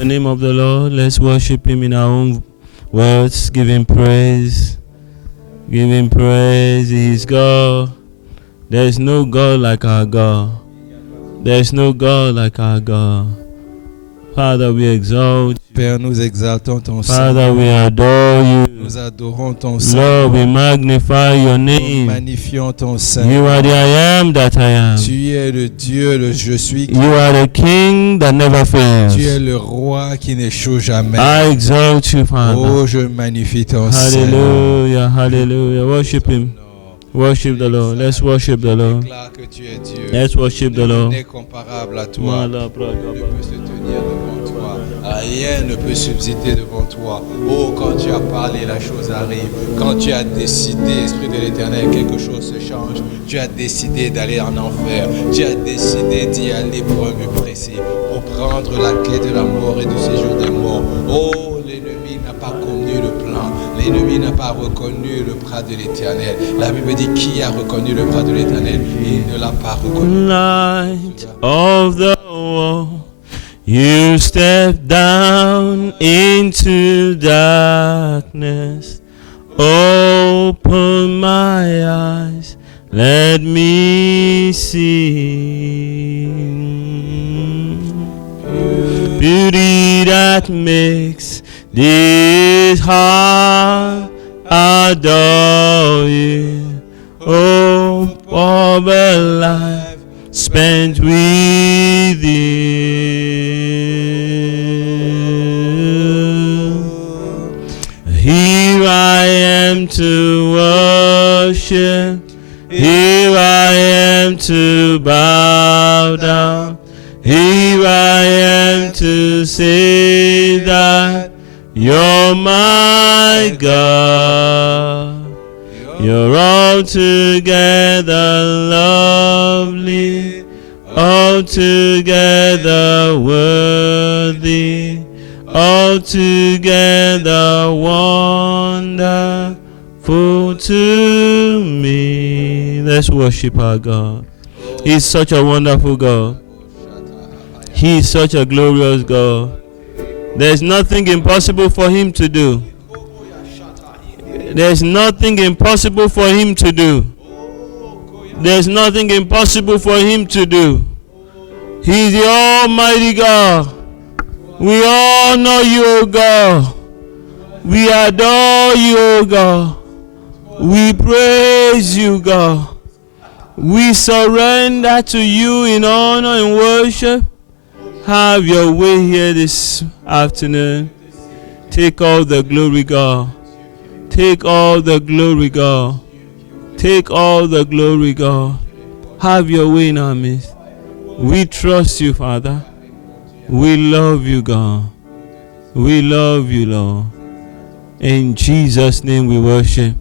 the name of the Lord. Let's worship Him in our own words. Give Him praise. Give Him praise. He is God. There is no God like our God. There is no God like our God. Father, we exalt you. Père, nous exaltons ton Father, Seigneur. we adore you. Nous adorons ton Lord, Seigneur. we magnify your Nous name. magnifions ton You Seigneur. are the I am that I am. Tu es le Dieu, le je suis. You are the King that never fails. Tu es le roi qui n'échoue jamais. I exalt you, Father. Oh, je magnifie ton Seigneur. Hallelujah, hallelujah. Worship Him. Worship the Lord. Let's worship the Lord. Déclare que tu es Dieu. Let's worship the Lord. Nul n'est comparable à toi. Ne peut se tenir devant toi. Rien ne peut subsister devant toi. Oh, quand tu as parlé, la chose arrive. Quand tu as décidé, Esprit de l'Éternel, quelque chose se change. Tu as décidé d'aller en enfer. Tu as décidé d'y aller pour un but précis, pour prendre la clé de la mort et du séjour des morts. Oh, l'ennemi n'a pas connu le plan. L'ennemi n'a pas reconnu le bras de l'Éternel. La Bible dit qui a reconnu le bras de l'Éternel? Il ne l'a pas reconnu. Light of the world, you step down into darkness. Open my eyes, let me see beauty that makes this heart adore you. Oh, of a life spent with you. Here I am to worship. Here I am to bow down. Here I am to say that you're my God. You're altogether lovely, altogether worthy, altogether wonderful to me. Let's worship our God. He's such a wonderful God. He is such a glorious God. There's nothing impossible for Him to do. There's nothing impossible for Him to do. There's nothing impossible for Him to do. He's the Almighty God. We honor you, O God. We adore you, O God. We praise you, God. We surrender to you in honor and worship. Have your way here this afternoon. Take all the glory, God. Take all the glory, God. Take all the glory, God. Have your way in our midst. We trust you, Father. We love you, God. We love you, Lord. In Jesus' name we worship.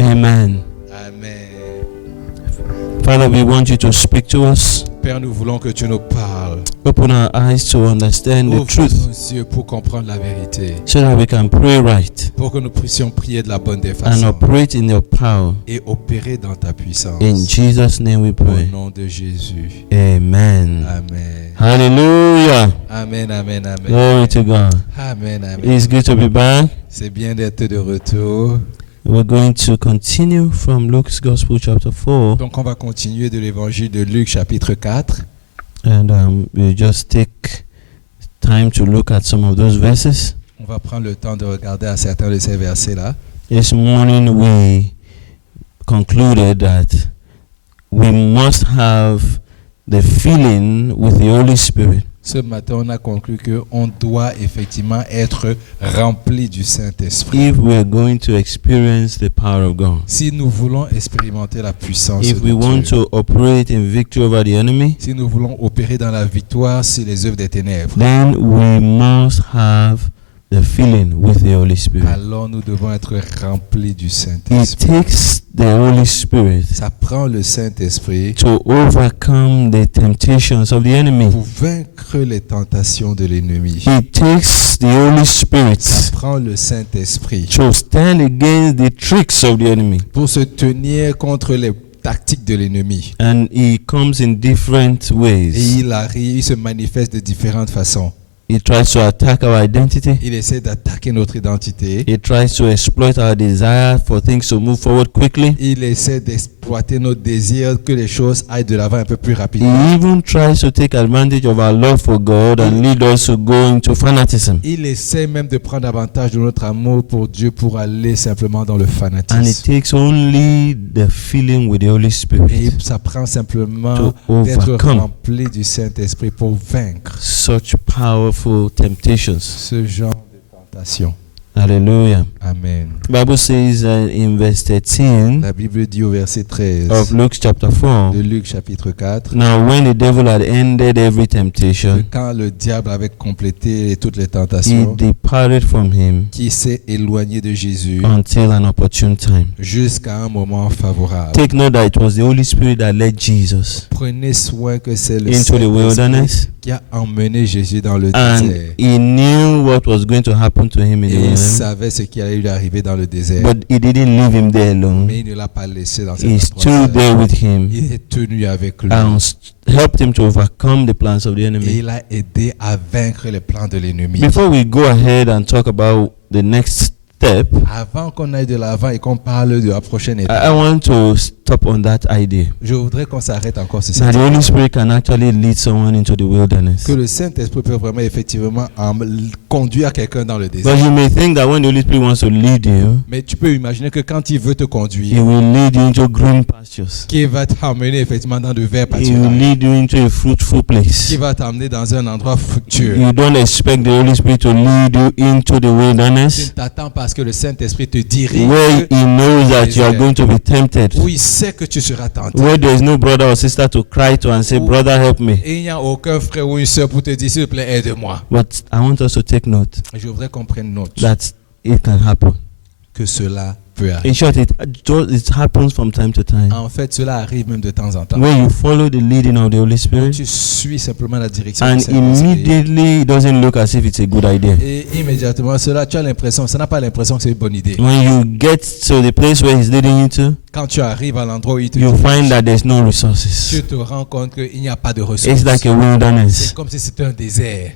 Amen. Amen. Amen. Father, we want you to speak to us. Père, nous voulons que tu nous parles. Open our eyes to understand the Ouvre truth nos yeux pour comprendre la vérité. so that we can pray right Pour que nous puissions prier de la bonne des and façons operate in your power. et opérer dans ta puissance. In Jesus' name we Au pray. nom de Jésus. Amen. Amen. Hallelujah. Amen, amen, amen. Glory to God. Amen, amen. It's good to be back. C'est bien d'être de retour. We're going to continue from Luke's Gospel chapter 4. Donc on va continuer de l'évangile de Luc chapitre 4. And we'll just take time to look at some of those verses. On va prendre le temps de regarder à certains de ces versets-là. This morning we concluded that we must have the filling with the Holy Spirit. Ce matin, on a conclu qu'on doit effectivement être rempli du Saint-Esprit. If we're going to experience the power of God. Si nous voulons expérimenter la puissance If de we want Dieu, to operate in victory over the enemy, si nous voulons opérer dans la victoire sur les œuvres des ténèbres, then we must have the filling with the Holy Spirit. alors nous devons être remplis du It Saint-Esprit. takes the Holy Spirit Ça prend le Saint-Esprit to overcome the temptations of the enemy. pour vaincre les tentations de l'ennemi. It takes the Holy Spirit Ça prend le Saint-Esprit to stand against the tricks of the enemy. pour se tenir contre les tactiques de l'ennemi. And he comes in different Et ways. il arrive, il se manifeste de différentes façons. He tries to attack our identity. Il essaie d'attaquer notre identité. He tries to exploit our desire for things to move forward quickly. Il essaie d'exploiter notre désir que les choses aillent de l'avant un peu plus He rapidement. even tries to take advantage of our love for God and lead us to go into fanaticism. Il essaie même de prendre avantage de notre amour pour Dieu pour aller simplement dans le And it fanatisme. takes only the filling with the Holy Et Spirit ça prend simplement to d'être overcome rempli du Saint-Esprit pour vaincre such powerful temptations. ce genre de tentation. Hallelujah. Amen. Bible says in verse 13 La Bible dit au verset 13 of Luke chapter 4, de Luc chapitre 4 now when the devil had ended every que temptation, quand le diable avait complété toutes les he tentations, departed from him qui s'est éloigné de Jésus until an opportune time. jusqu'à un moment favorable. Take note that it was the Holy Spirit that led Jesus Prenez soin que c'est le into the Saint-Esprit wilderness, qui a emmené Jésus dans le and désert. he knew what was going to happen to him in the Et il wilderness, savait ce qui allait lui arriver dans le désert. but he didn't leave him there alone. Mais il ne l'a pas laissé dans He cette stood there with him Il est tenu avec lui. and helped him to overcome the plans of the Et enemy. il a aidé à vaincre les plans de l'ennemi. Before we go ahead and talk about the next step, Avant qu'on aille de l'avant et qu'on parle de la prochaine I étape, want to stop on that idea je voudrais qu'on s'arrête encore sur that cette the Holy idée. Spirit can actually lead someone into the wilderness. Que le Saint-Esprit peut vraiment effectivement conduire quelqu'un dans le But désert. you may think that when the Holy Spirit wants to lead you, Mais tu peux imaginer que quand il veut te He conduire, will lead you into green pastures. qu'il va t'emmener effectivement dans de verts He will pâturages, lead you into a fruitful place. qui va t'emmener dans un endroit fructueux. You don't expect the Holy Spirit to lead you into the Tu ne wilderness t'attends parce que le Saint-Esprit te dirige where He knows that you are going to be tempted, où il sait que tu seras tenté. where there is no brother or sister to cry to and say, Brother, help me. Et il n'y a aucun frère ou une soeur pour te dire, s'il te plaît, aide-moi. But I want us to take note Je voudrais qu'on prenne note that it can happen. que cela peut In arriver. short, it happens from time to time. En fait, cela arrive même de temps en temps. Where you follow the leading of the Holy Spirit, Tu suis simplement la direction and du Saint-Esprit. immediately it doesn't look as if it's a good idea. Et immédiatement, cela, tu as l'impression, ça n'a pas l'impression que c'est une bonne idée. When you get to the place where He's leading you to, Quand tu arrives à l'endroit où il te you dirige, find that there's no resources. tu te rends compte qu'il n'y a pas de It's ressources. like a wilderness. C'est comme si c'était un désert.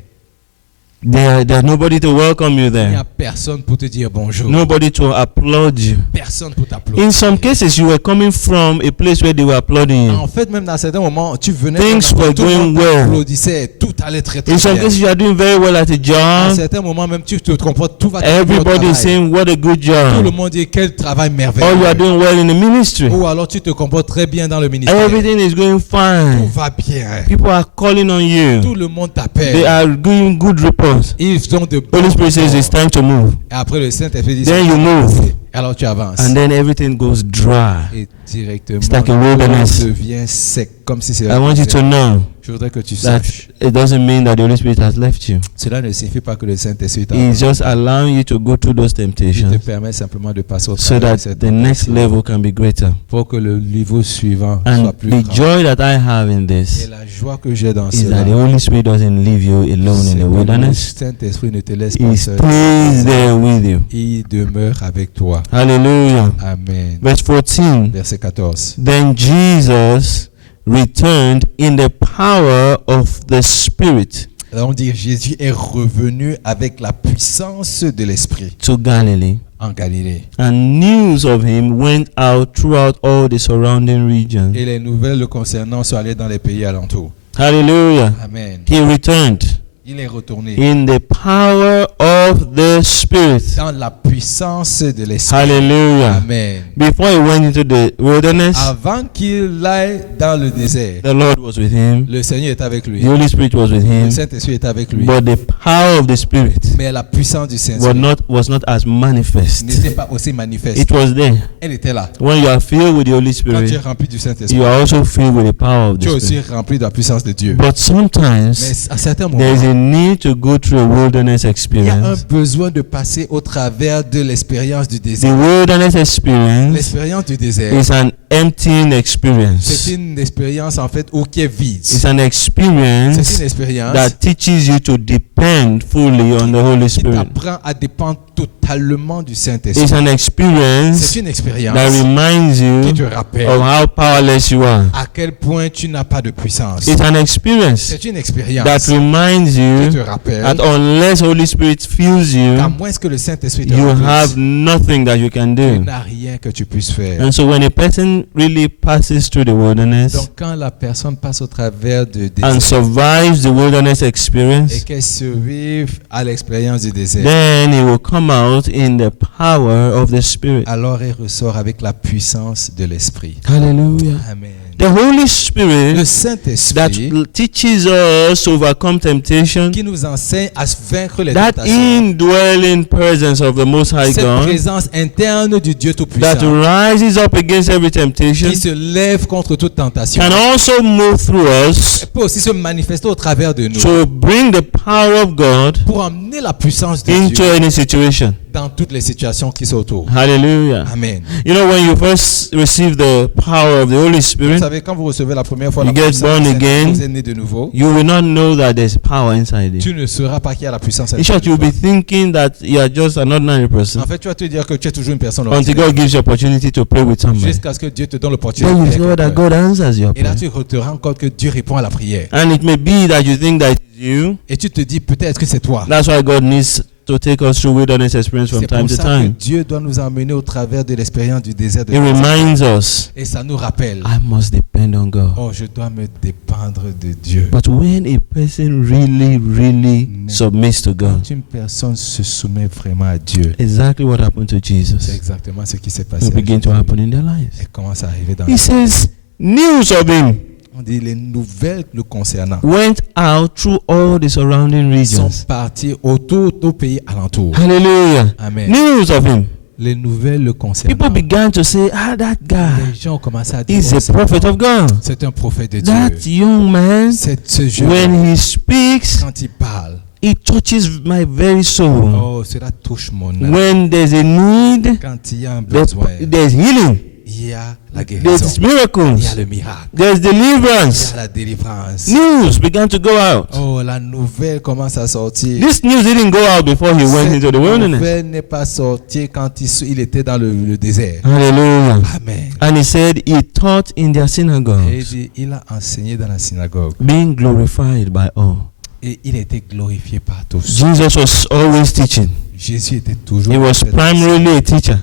There's nobody to welcome you Il n'y there. a personne pour te dire bonjour. Nobody to applaud you. Personne pour t'applaudir. In some cases, you were coming from a place where they were applauding you. En fait, même dans certains moments, tu venais Things pendant were que tout le monde going well. t'applaudissait, tout allait très très In some bien. cases, you are doing very well at a À job. certains moments, même tu te comportes, tout va très bien au Everybody is travail. saying, What a good Tout le job. monde dit quel travail Or you merveilleux. are doing well in the ministry. Ou alors tu te comportes très bien dans le ministère. Everything is going Tout fine. va bien. People are calling on you. Tout le monde They t'appelle. are giving good reports. Ils ont de bons Holy Spirit says it's rapports. time to move. Et après le Saint-Esprit dit Then you move. alors tu avances. And then everything goes dry. Et directement It's like a tout wilderness. devient sec comme si c'était I want you to know Je voudrais que tu that saches. it doesn't mean that the Holy Spirit has left you. Cela ne signifie pas que le Saint-Esprit t'a He's just allowing you to go through those Il te temptations permet simplement de passer au so travers de that cette the next tentation level can be greater. pour que le niveau suivant soit And plus the grand. joy that I have in Et this la joie que j'ai dans is cela, that the Holy Spirit doesn't leave you alone c'est in que the le wilderness. Saint-Esprit ne te laisse pas He seul. stays there with you. Il demeure avec toi. Hallelujah. Amen. Verse 14. Verset 14. Then Jesus returned in the power of the Spirit Alors on dit Jésus est revenu avec la puissance de l'Esprit to Galilee, en Galilée. and news of him went out throughout all the surrounding region. Et les nouvelles le concernant sont allées dans les pays alentours. Hallelujah. Amen. He returned Il est retourné in the power of the Spirit. dans la puissance de l'Esprit. Hallelujah. Amen. Before he went into the wilderness, Avant qu'il aille dans le désert, the Lord was with him. le Seigneur est avec lui. The Holy Spirit was with Le him. Saint-Esprit est avec lui. But the power of the Spirit Mais la puissance du Saint-Esprit was not as manifest. n'était pas aussi manifeste. It was there. Elle était là. When you are filled with the Holy Quand tu es Spirit, rempli du Saint-Esprit, you are also filled with the power of tu es the aussi Spirit. rempli de la puissance de Dieu. But sometimes Mais à certains there is moments, a need to go through a wilderness il y a un experience. besoin de passer au travers de l'expérience du The désert. wilderness experience L'expérience du désert, is an emptying c'est experience. une expérience en fait où qui est vide. It's an C'est experience une expérience that teaches you to depend fully on the Holy qui Spirit. t'apprend à dépendre totalement l'étalement du It's Saint-Esprit. an experience C'est une expérience that reminds qui you te rappelle of how powerless you are. à quel point tu n'as pas de puissance. It's an experience C'est une expérience that reminds qui you te rappelle that unless Holy Spirit fills qu'à you, moins que le Saint-Esprit te you remplisse, have nothing that you can tu do. n'as rien que tu puisses faire. And so when a person really passes through the wilderness Donc quand la personne passe au travers de and désert survives the wilderness et experience, qu'elle survive à l'expérience du désert, then he will come out in the power of the Spirit. alors elle ressort avec la puissance de l'Esprit. Hallelujah. Amen. The Holy Le Spirit that Saint-Esprit teaches us to overcome temptation, qui nous enseigne à vaincre les that tentations, indwelling presence of the Most High cette God présence interne du Dieu that Tout-Puissant rises up against every temptation qui se lève contre toute tentation, can also move through us peut aussi se manifester au travers de nous to bring the power of God pour emmener la puissance de into Dieu any situation. dans toutes les situations qui sont autour. Hallelujah. Amen. You know, when you first receive the power of the Holy Vous Spirit, savez, quand vous recevez la première fois la You get puissance born du Saint-Esprit, again. vous êtes né de nouveau, you will not know that there's power inside you. tu ne sauras pas qu'il y a la puissance In interne short, de you'll toi. be thinking that you are just an ordinary person En fait, tu vas te dire que tu es toujours une personne until ordinaire God gives you opportunity to pray with somebody. jusqu'à ce que Dieu te donne l'opportunité Then de you prier discover avec that quelqu'un. God answers your Et là, prayer. tu te rends compte que Dieu répond à la prière. And it may be that you think that it's you. Et tu te dis peut-être que c'est toi. That's why God needs to take us through wilderness experience from C'est time pour to ça que time. Dieu doit nous emmener au travers de l'expérience du désert de It reminds us, Et ça nous rappelle, I must depend on God. oh, je dois me dépendre de Dieu. But when a person really submits to God, Quand une personne se soumet vraiment à Dieu, exactly what happened to c'est Jesus exactement ce qui s'est passé. will à begin to Jésus. happen in their lives. Et commence à arriver dans He la says, news of him On dit les nouvelles le concernant went out through all the surrounding sont regions. parties autour au pays alentour. Hallelujah. Amen. News of him. Les nouvelles le concernant. People began to say, that guy Les gens ont commencé à dire is oh, a c'est prophet bon. of God. C'est un prophète de Dieu. That young man, C'est ce jeune when he speaks, quand il parle. it touches my very soul. Oh, cela touche mon âme. When there's a need, Quand il y a un besoin, there's healing, il y a la there's guérison. Il y a miracles, le miracle. there's Il y deliverance. a la délivrance. News began to go out. Oh, la nouvelle commence à sortir. This news didn't go out before he went into the Cette wilderness. nouvelle n'est pas sortie quand il était dans le désert. Hallelujah. Amen. And he said he taught in their Et il synagogues, dit, il a enseigné dans la synagogue. being glorified by all. Et il a été glorifié par tous. Jesus was always teaching. Jésus était toujours He was primarily a teacher.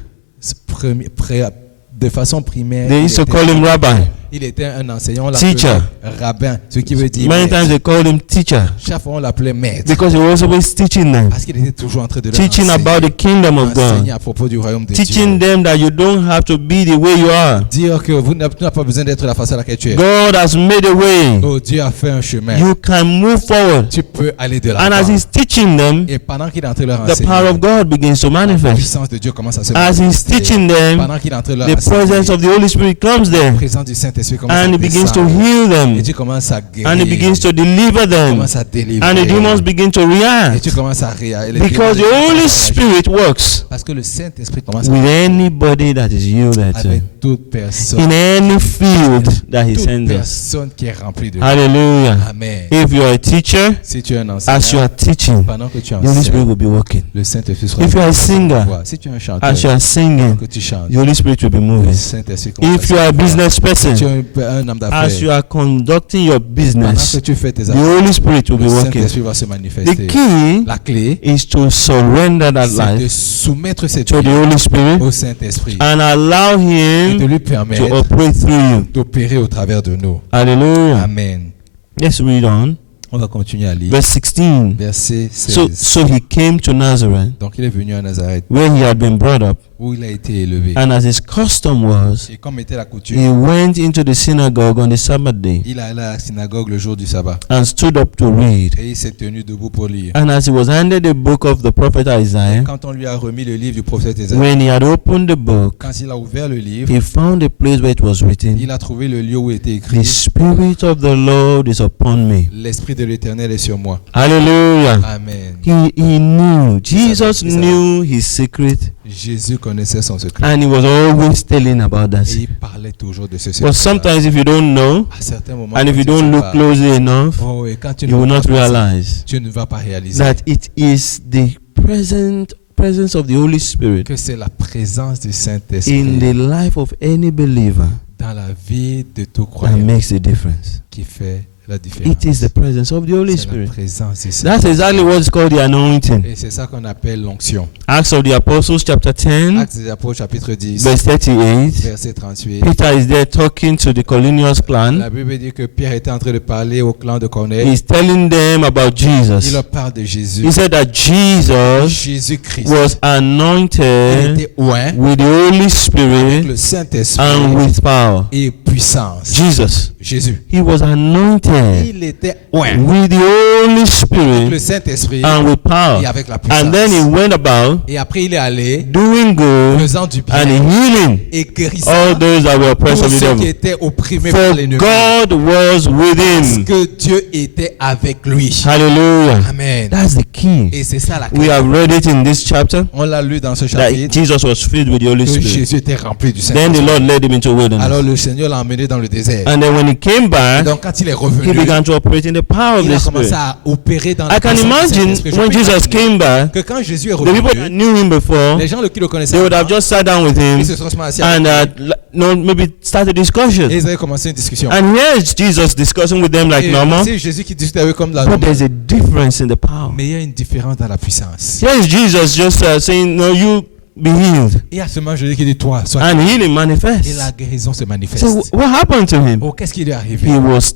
de façon primaire. They il used to était- call him rabbi. Il était un enseignant, on Teacher. l'appelait rabbin, ce qui veut dire Many maître. times they called him teacher Chaque fois on l'appelait maître because he was always teaching them, parce qu'il était toujours en train de leur teaching enseigner, about the kingdom of enseigner God, à propos du royaume de teaching Dieu. them that you don't have to be the way you are. Dire que tu n'as pas besoin d'être la façon à laquelle tu es. God has made a way. Oh, Dieu a fait un chemin. You can move forward. Tu peux aller de And as l'avant. he's teaching them, Et pendant qu'il est en train de leur the power enseigner, of God begins to la manifest. puissance de Dieu commence à se As he's manifester. teaching them, Pendant qu'il est en train de leur the presence enseigner, of the Holy Spirit comes la there, présence du Saint-Esprit commence and à he begins to descendre. heal Et them, tu commences à guérir. and he begins to deliver Tu them, commences à délivrer. and the demons begin to Et react tu commences à réagir. because the Holy Spirit works Parce que le Saint-Esprit commence à with anybody that is yielded to, avec toute personne. in any field that he Toute sends us. personne qui est remplie de Hallelujah. Amen. If you are a teacher, Si tu es un as you enseignant, are teaching, pendant que tu the Holy Spirit enseignes, will be working. le Saint-Esprit sera If you are a singer, Si tu es un chanteur, as you are singing, que tu chantes, the Holy Spirit will be le moving. Saint-Esprit commence If à you are a se mouvoir. business Si person, tu es un homme as you d'affaires, are conducting your pendant business, que tu fais tes the affaires, Holy Spirit will be le working. Saint-Esprit va se The manifester. key La clé, is to surrender that c'est de life soumettre cette to the vie Holy Spirit au Saint-Esprit and allow et de Him lui to permettre operate through you. d'opérer au travers de nous. Hallelujah. Amen. Let's read on. On va continuer à lire. Verse 16. Verset 16. So he came to Nazareth, Donc il est venu à Nazareth where he had been brought up, où il a été élevé. and as his custom was, Et comme était la he coutume, went into the synagogue on the Sabbath day il allait à la synagogue le jour du sabbat and stood up to read. et il s'est tenu debout pour lire. And as he was handed the book of the prophet Isaiah, Quand on lui a remis le livre du prophète Ésaïe, when he had opened the book, quand il a ouvert le livre, he found a place where it was written, il a trouvé le lieu où était "The écrit Spirit of the Lord is upon me." L'Esprit de l'Éternel est sur moi. Hallelujah. Amen. He knew. Jesus knew his secret, Jésus connaissait son secret and he was always telling about that et secret. il parlait toujours de ce But secret. sometimes if you don't know, À certains moments, and if quand you tu ne don't sais look pas, closely enough, oh, et quand tu ne you will veux not pas penser, realize tu ne vas pas réaliser that it is the presence presence of the Holy Spirit que c'est la présence du in Saint-Esprit the life of any believer dans la vie de tout that croyant makes a difference. qui fait la différence. It is the presence of the Holy C'est la Spirit. présence du That's Saint-Esprit. exactly what's called the anointing. Et c'est ça qu'on appelle l'onction. Acts of the Apostles, chapter 10, Actes des Apôtres, chapitre 10, verse 38. verset 38. Peter is there talking to the Colonials La clan. Bible dit que Pierre était en train de parler au clan de Corneille. He's telling them about Il Jesus. leur parle de Jésus. He said that Jesus Jésus-Christ. was Il anointed était oint with the Holy avec Spirit le Saint-Esprit and with power. et puissance. Jesus, Jésus. he was anointed Il était oint with the Holy avec le Spirit Saint-Esprit and with et power. avec la And then he puissance. went about Et après, il est allé doing good faisant du and bien healing et guérissant all those that were oppressed tous of the ceux qui devil. étaient opprimés For par l'ennemi. God was with Parce him. que Dieu était avec lui. Hallelujah. Amen. That's the key. Et c'est ça la We clé. have read it in this chapter On l'a lu dans ce that chapitre Jesus was filled with the Holy que Spirit. Jésus était rempli du Then the Saint-Esprit. Lord led him into wilderness. Alors le Seigneur l'a emmené dans le désert. And then when he came Et back, donc quand il est he revenu, began to operate in the power of il the a commencé Spirit. à opérer dans la I can puissance du imagine Saint-Esprit. Je when peux Jesus imaginer came back, que quand Jésus est the people that revenu, knew him before, les gens qui le connaissaient they would have avant, just sat down with him ils se sont assis and avec lui maybe start a discussion. et ils avaient commencé une discussion. And here's Jesus discussing with them like Et normal, c'est Jésus qui discute avec eux comme la but normale. there's a difference in the power. Mais il y a une différence dans la puissance. Here's Jesus just saying, "No, you be healed," Et à ce moment, Jésus qui dit toi, sois and healing et manifests. la guérison se manifeste. So what happened to him? Oh, qu'est-ce qui lui est arrivé? He was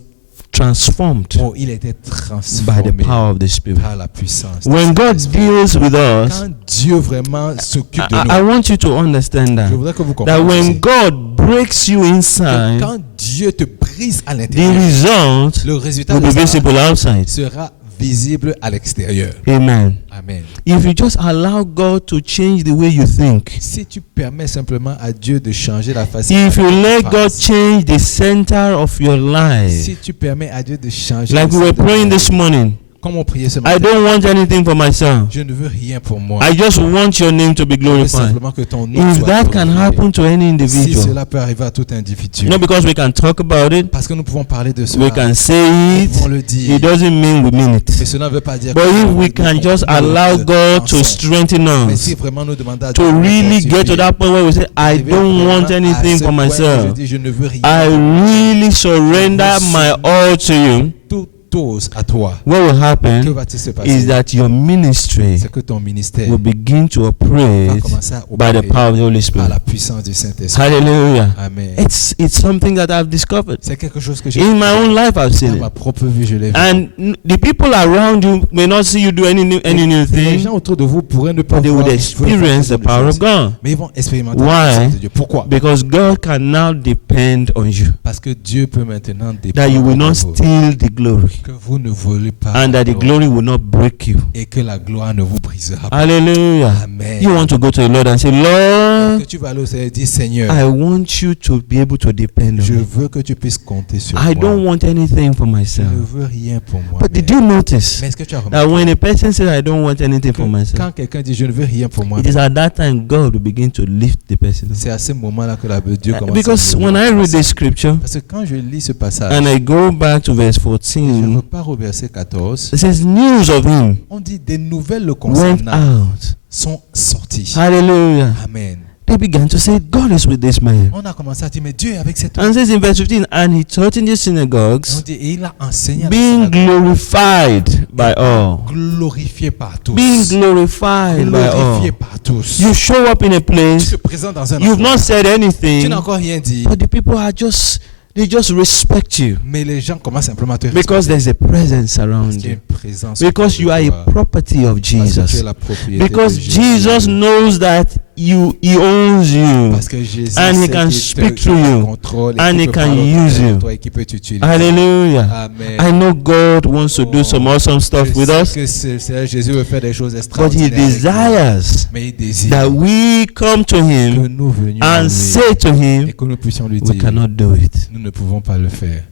transformed Oh, il était by the transformé power of the Spirit. par la puissance. du When God Saint-Esprit. deals with us, Quand Dieu vraiment s'occupe de I nous, want you to understand je that voudrais que vous that compreniez when ceci. God breaks you Que inside, quand Dieu te brise à the l'intérieur, result le résultat will de be ça visible outside. sera visible à l'extérieur. Amen. Amen. If you just allow God to change the way you think, Si tu permets simplement à Dieu de changer la façon if you dont let tu God penses, change the center of your life, si tu permets à Dieu de changer like we le were centre de praying ta this vie, morning, comme on priait ce I matin, don't want anything for myself. je ne veux rien pour moi. I just want your name to be Je veux glorified. simplement que ton nom If soit that can glorifié. happen to any Si individual, cela peut arriver à tout individu, not because we can talk about it, parce que nous pouvons parler de we cela, can say nous it, pouvons le dire, it doesn't mean we mean mais it. cela ne veut pas dire But que if nous we can devons just nous allow le God to pensons. strengthen Mais us, si vraiment nous demandons à to Dieu de nous really get to fortifier, that point where we say, I arriver don't vraiment want à anything ce for point où myself. je dis, je ne veux rien. I really surrender my all to you. Tout ose à toi. What will Que happen va-t-il se is passer? that your ministry C'est que ton ministère will begin to va operate commencer à by the opérer power of the Holy par Spirit. la puissance du Saint-Esprit. Hallelujah. Amen. It's something that I've discovered. C'est quelque chose que j'ai In my own life, I've dans seen ma it. propre vie, je l'ai vu. And the people around you may not see you do any new Les thing, gens autour de vous pourraient ne pas but they voir would que vous pouvez faire experience ce the genre de power of choses. God. Mais ils vont expérimenter Why? la puissance de Dieu. Pourquoi? Because God can now depend on you. Parce que Dieu peut maintenant That dépendre you will de not vous. steal the glory. Que vous ne volez pas And that la the gloire. glory will not break you. Et que la gloire ne vous brisera pas. Hallelujah. Amen. You want to go to the Lord and say, Que Lord, tu vas aller au Seigneur et dire, Seigneur, I want you to be able to depend je on me. veux que tu puisses compter sur I moi. don't want anything for Je myself. ne veux rien pour moi. But did you notice Mais est-ce que tu as that remarqué when a person says, I don't want anything for que myself, quand quelqu'un dit je ne veux rien pour moi, it is at that time God will begin to lift the person up. c'est à ce moment-là que Dieu commence Because à when I read this scripture Parce que quand je lis ce passage, and I go back to verse je 14, repars au verset 14, it says, news of him on dit des nouvelles le went concernant out. sont sorties. Hallelujah. Amen. They began to say, God is with this man. On a commencé à dire, mais Dieu est avec cet And homme. it says in verse 15, and he taught in the Et on synagogues, dit, et il a enseigné à la being synagogue, glorified by all. glorifié par tous. Being glorified by Glorifié all. par tous. You show up in a Tu place, te présentes dans un you've endroit. not said Tu anything, n'as encore rien dit, but the people are just, they just respect you mais les gens commencent simplement à te because respecter. there's a presence Parce around qu'il y a you. une présence Because autour you de are a toi. property of Parce que tu es Jesus. la propriété Because de Jésus. Jesus knows that he owns you. Parce que Jésus And he sait can qu'il speak te through you. contrôle et And qu'il he peut can parler au use travers de you. toi et qu'il peut t'utiliser. Hallelujah. Amen. I know God wants to do some awesome stuff Je with sais us, que Seigneur Jésus veut faire des choses but he extraordinaires avec nous. desires Mais il désire that we come to que him nous venions à and lui say to him, et que nous puissions lui we dire, cannot do it. nous ne pouvons pas le faire.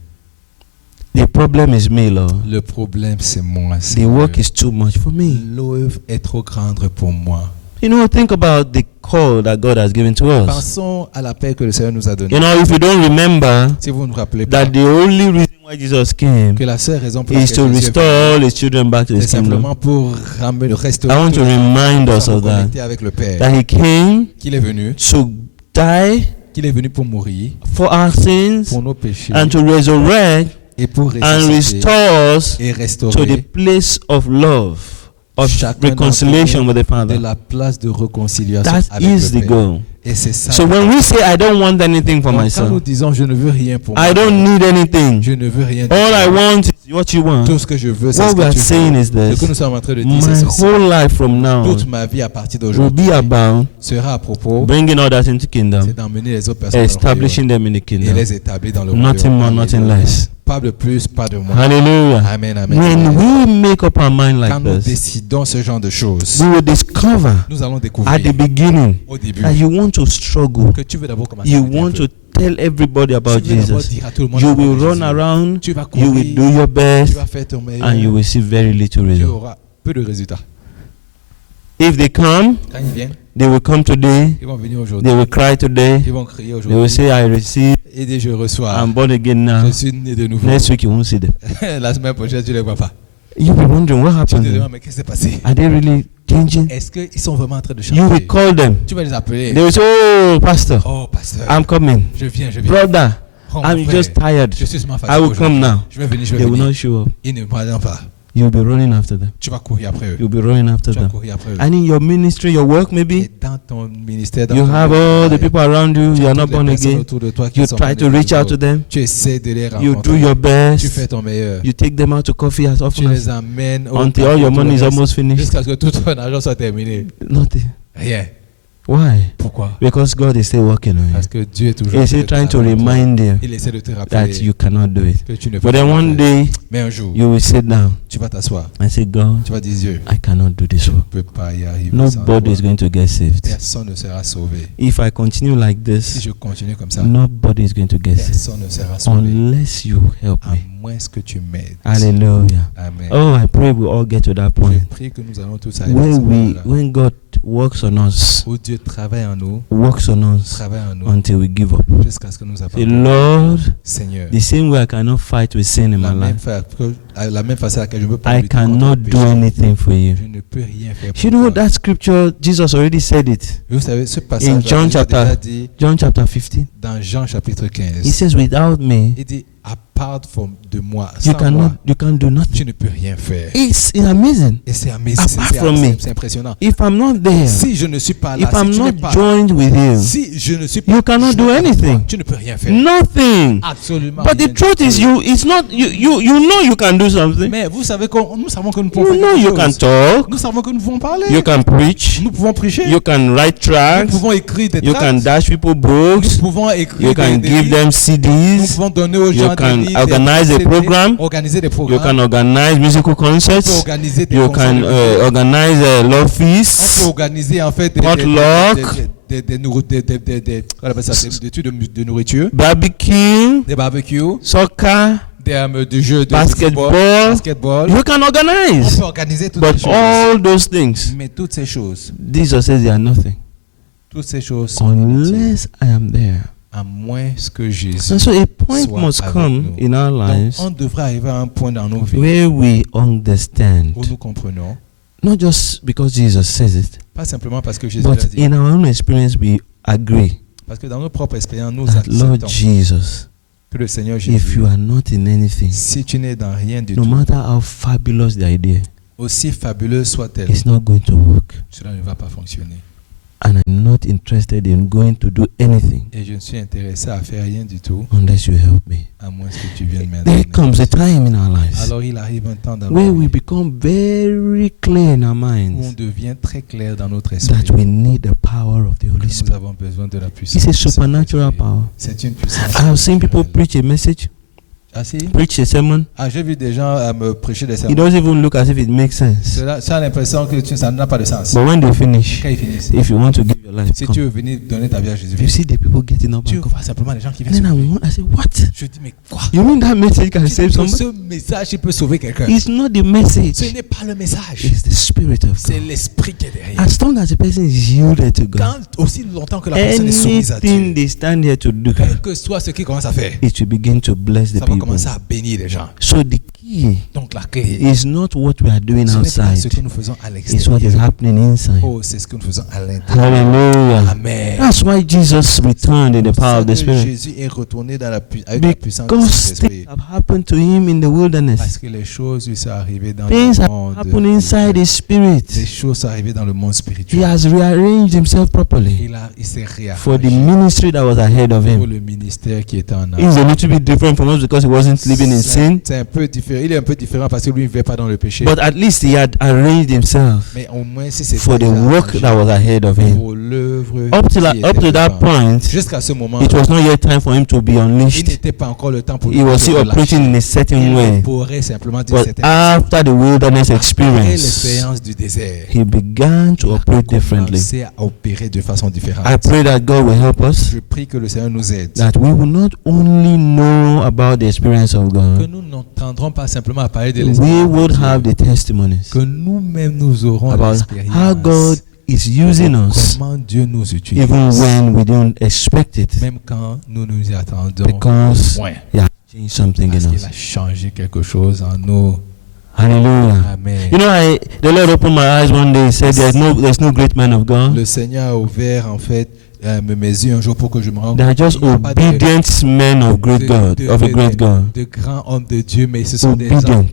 The problem is me, Lord. Le problème, c'est moi. The Seigneur. work is too much for me. L'œuvre est trop grande pour moi. You know, think about the call that God has given to us. Pensons à l'appel que le Seigneur nous a donné. You know, if you don't remember Si vous ne vous rappelez pas, that the only reason why Jesus came que la seule raison pour is laquelle to Jésus est restore venu, all his children back to c'est his kingdom. simplement pour restaurer I want to remind us nous of that. connecter avec le Père. That he came Qu'il est venu, to die qu'il est venu pour mourir, for our sins pour nos péchés, and to resurrect et pour and ressusciter restore us et to the restaurer place of love, of chacun reconciliation d'entre with the nous Father. de la place de réconciliation That avec is le the Père. goal. Et c'est ça. So when we say I don't want anything for Donc, quand nous myself, disons je ne veux rien pour moi, I don't need anything. je ne veux rien. All I want is what you want. Tout ce que je veux, c'est What ce we que are tu saying veux. is Ce que this: nous sommes en train de dire, c'est my ceci. whole life from now Toute ma vie à partir will d'aujourd'hui be about sera à propos bringing others into kingdom, c'est d'emmener les autres personnes dans le establishing them in the royaume et kingdom. les établir dans le Nothing more, royaume. nothing Alléluia. less. Pas de plus, pas de moins. Hallelujah. Amen, amen. When amen. we make up our mind Quand like nous this, décidons ce genre de choses, we will discover nous allons at découvrir the beginning au début that you want to struggle. que tu veux d'abord commencer You à dire un want peu. to tell everybody about Tu veux d'abord Jesus. dire à tout le monde You à propos will de run Jésus. around, Tu vas you courir, will do your tu best, vas faire ton meilleur, and you will see very little tu result. auras peu de résultats. If they come, Quand ils viennent, they will come today, ils vont venir aujourd'hui, they will cry today, ils vont crier they will aujourd'hui, say, I receive, et dès je reçois, I'm born again now. je suis né de nouveau. Next week you won't see them. La semaine prochaine, tu ne les vois pas. You'll be wondering what Tu te happened. demandes, mais qu'est-ce qui s'est passé? Are they really changing? Est-ce qu'ils sont vraiment en train de You will changer? call them. Tu vas les appeler. They will say, oh, pastor, Oh, pasteur, I'm coming. je viens, je viens. Brother, Oh, mon I'm frère, just tired. je suis seulement I fatigué will come aujourd'hui. now. Je vais venir, je They vais will venir. not show up. Ils ne viendront pas. You'll be running after them. Tu vas courir après eux. You'll be running after Tu vas them. courir après eux. And in your ministry, your work, Et maybe, dans ton ministère, dans you ton have travail, all the people around you, tu you as are not toutes les born personnes again. autour de toi qui You sont try pas to nées de reach out nouveau. to them. Tu essaies de les You rencontrer. do your Tu best. fais ton meilleur. You take them out to coffee as Tu often les as amènes au until café all your tout le money is reste, almost finished. jusqu'à ce que tout ton argent soit terminé. Nothing. Rien. Why? Pourquoi? Because God is still working on Parce you. que Dieu est toujours He's still trying to remind you Il essaie de te that rappeler you cannot do it. que tu ne peux But then pas one le faire. day, Mais un jour, you will sit down tu vas t'asseoir. and say, God, Tu vas dire Dieu, I cannot do this je ne work. peux pas y arriver sans Nobody is toi. going to get saved. Personne ne sera sauvé. If I continue like Si this, je continue comme ça, nobody is going to get saved personne ne sera sauvé. unless you help À me. moins que tu m'aides. Hallelujah. Amen. Oh, I pray we all get to that Je point prie que nous allons tous arriver à ce when moment-là. when God works on us, Où Dieu travaille en nous, works on us travaille en nous, until we give up. jusqu'à ce que nous Say, abandonnions. Lord, Seigneur, the same way I cannot fight with sin in my life, la même façon à laquelle je ne peux pas I lutter contre cannot le do péché, anything for you. je ne peux rien faire pour You know toi. that scripture, Jesus already said it. Vous savez, ce passage In John déjà chapter- dit John chapter 15. dans Jean chapitre He 15. says, without me, Il dit, apart de moi, you sans moi, can't do nothing. tu ne peux rien faire. It's amazing. Et c'est amazing, Apart from me. c'est impressionnant. If I'm not there, Si je ne suis pas là, if I'm si tu n'es not pas là, joined with him, si je ne suis pas you cannot do avec toi, anything. tu ne peux rien faire. Nothing. Absolument But rien the truth du is, tout. it's not you know you can do something. Mais vous savez que nous savons que nous pouvons You faire know quelque you chose. can talk. Nous savons que nous pouvons parler. You can preach. Nous pouvons prêcher. You can write Nous tracts. pouvons écrire des You can tracts. dash people Nous books. pouvons écrire You can des give livres. them Nous CDs. pouvons donner aux You gens can des livres, organize a CD, program. organiser des You programmes. can organize musical On peut concerts. organiser des You concerts can de musique. organize love On peut feasts. organiser en fait Potluck. on appelle ça, des trucs de nourriture, Barbecue. des barbecues, Soccer. des jeux de Basketball. football, basketball. You can On organize. peut organiser toutes But ces choses. all those things, Mais toutes ces choses, Jesus says they are nothing sont inutiles, unless I am there. à moins que Jésus. And so a point soit must avec come nous. in our Donc, lives on devrait arriver à un point dans nos vies where we understand, où nous comprenons, not just because Jesus says it, pas simplement parce que Jésus l'a but dit, in our own experience we agree parce que dans notre propre expérience, nous that Lord acceptons Jesus, que le Seigneur if Jésus, you are not in anything, si tu n'es dans rien du no tout, matter how fabulous the idea, aussi fabuleuse soit-elle, it's not going to work. cela ne va pas fonctionner. And I'm not interested in going to do anything Et je ne suis intéressé à faire rien du tout, unless you help me. à moins que tu viennes m'aider. There comes a time in our lives Alors il arrive un temps dans where nos we vies become very clear in our où on minds devient très clair dans notre esprit that we need the power of the que Holy nous Spirit. avons besoin de la puissance. It's a du supernatural Saint-Esprit. power. C'est une puissance. I have seen people surnaturelle. preach a message, Ah si? preach a sermon. Ah, j'ai vu des gens me prêcher des It sermons. doesn't even look as if it makes sense. Cela, ça a l'impression que ça n'a pas de sens. But when they finish, Quand ils finissent, if you want to give your life, Si come. tu veux venir donner ta vie à Jésus, You see the people getting up tu and come. vois simplement les gens qui And viennent then se lever. I say, what? Je dis, mais quoi? You mean that message can Tu save dis que somebody? ce message, il peut sauver quelqu'un. It's not the message. Ce n'est pas le message. It's the Spirit of C'est God. l'esprit qui est derrière. As long as the person is yielded to God, Quand aussi longtemps que la personne est soumise à anything Dieu, they stand here to do, quel que soit ce qu'il commence à faire, it will begin to bless the ça va people. commencer à bénir les gens. So the key Donc la clé, is not what we are doing ce n'est pas ce outside. que nous faisons à It's what is l'extérieur. happening inside. Oh, c'est ce que nous faisons à l'intérieur. Hallelujah. Amen. That's why Jesus returned in the power of the C'est pour ça que Spirit. Jésus est retourné dans avec la puissance du Because Saint-Esprit. things have happened to him in the Parce wilderness. que les choses lui sont arrivées dans Things le have monde. happened inside his Les spirit. choses sont arrivées dans le monde He spirituel. has rearranged himself properly Il s'est for the réarrangé ministry that was ahead of pour him. le ministère qui était en He's âme. a little bit different from us because he wasn't living in sin, C'est un peu différent. Il est un peu différent parce que lui ne vivait pas dans le péché. but at least he had arranged himself Mais au moins, si c'est for the work that was ahead of him. pour l'œuvre Up qui to était that devant. point, Jusqu'à ce moment, it was not yet time for him to be il unleashed. n'était pas encore le temps pour lui He de was se still relâcher. operating in a certain Il way. pourrait simplement dire But c'était after the wilderness après experience, l'expérience du désert. he began to operate differently. Commencer à opérer de façon différente. I pray that God will help us, Je prie que le Seigneur nous aide. that we will not only know about the experience of Que God, nous n'entendrons pas simplement à parler de we l'expérience. would de Dieu. have the testimonies Que nous-mêmes nous aurons about l'expérience. how God is using us Comment Dieu nous utilise. even when we don't expect it, Même quand nous nous y attendons. because Ouais. He has changed something Parce in qu'il us. a changé quelque chose en nous. Hallelujah. Amen. You know, the Lord opened my eyes one day and said, there's no great man of God. Le Seigneur a ouvert en fait mes yeux un jour pour que je me rende They are compte just qu'il n'y a pas de- obedient men of great God, of a great God. de grands hommes de Dieu, mais ce sont des Obedient. hommes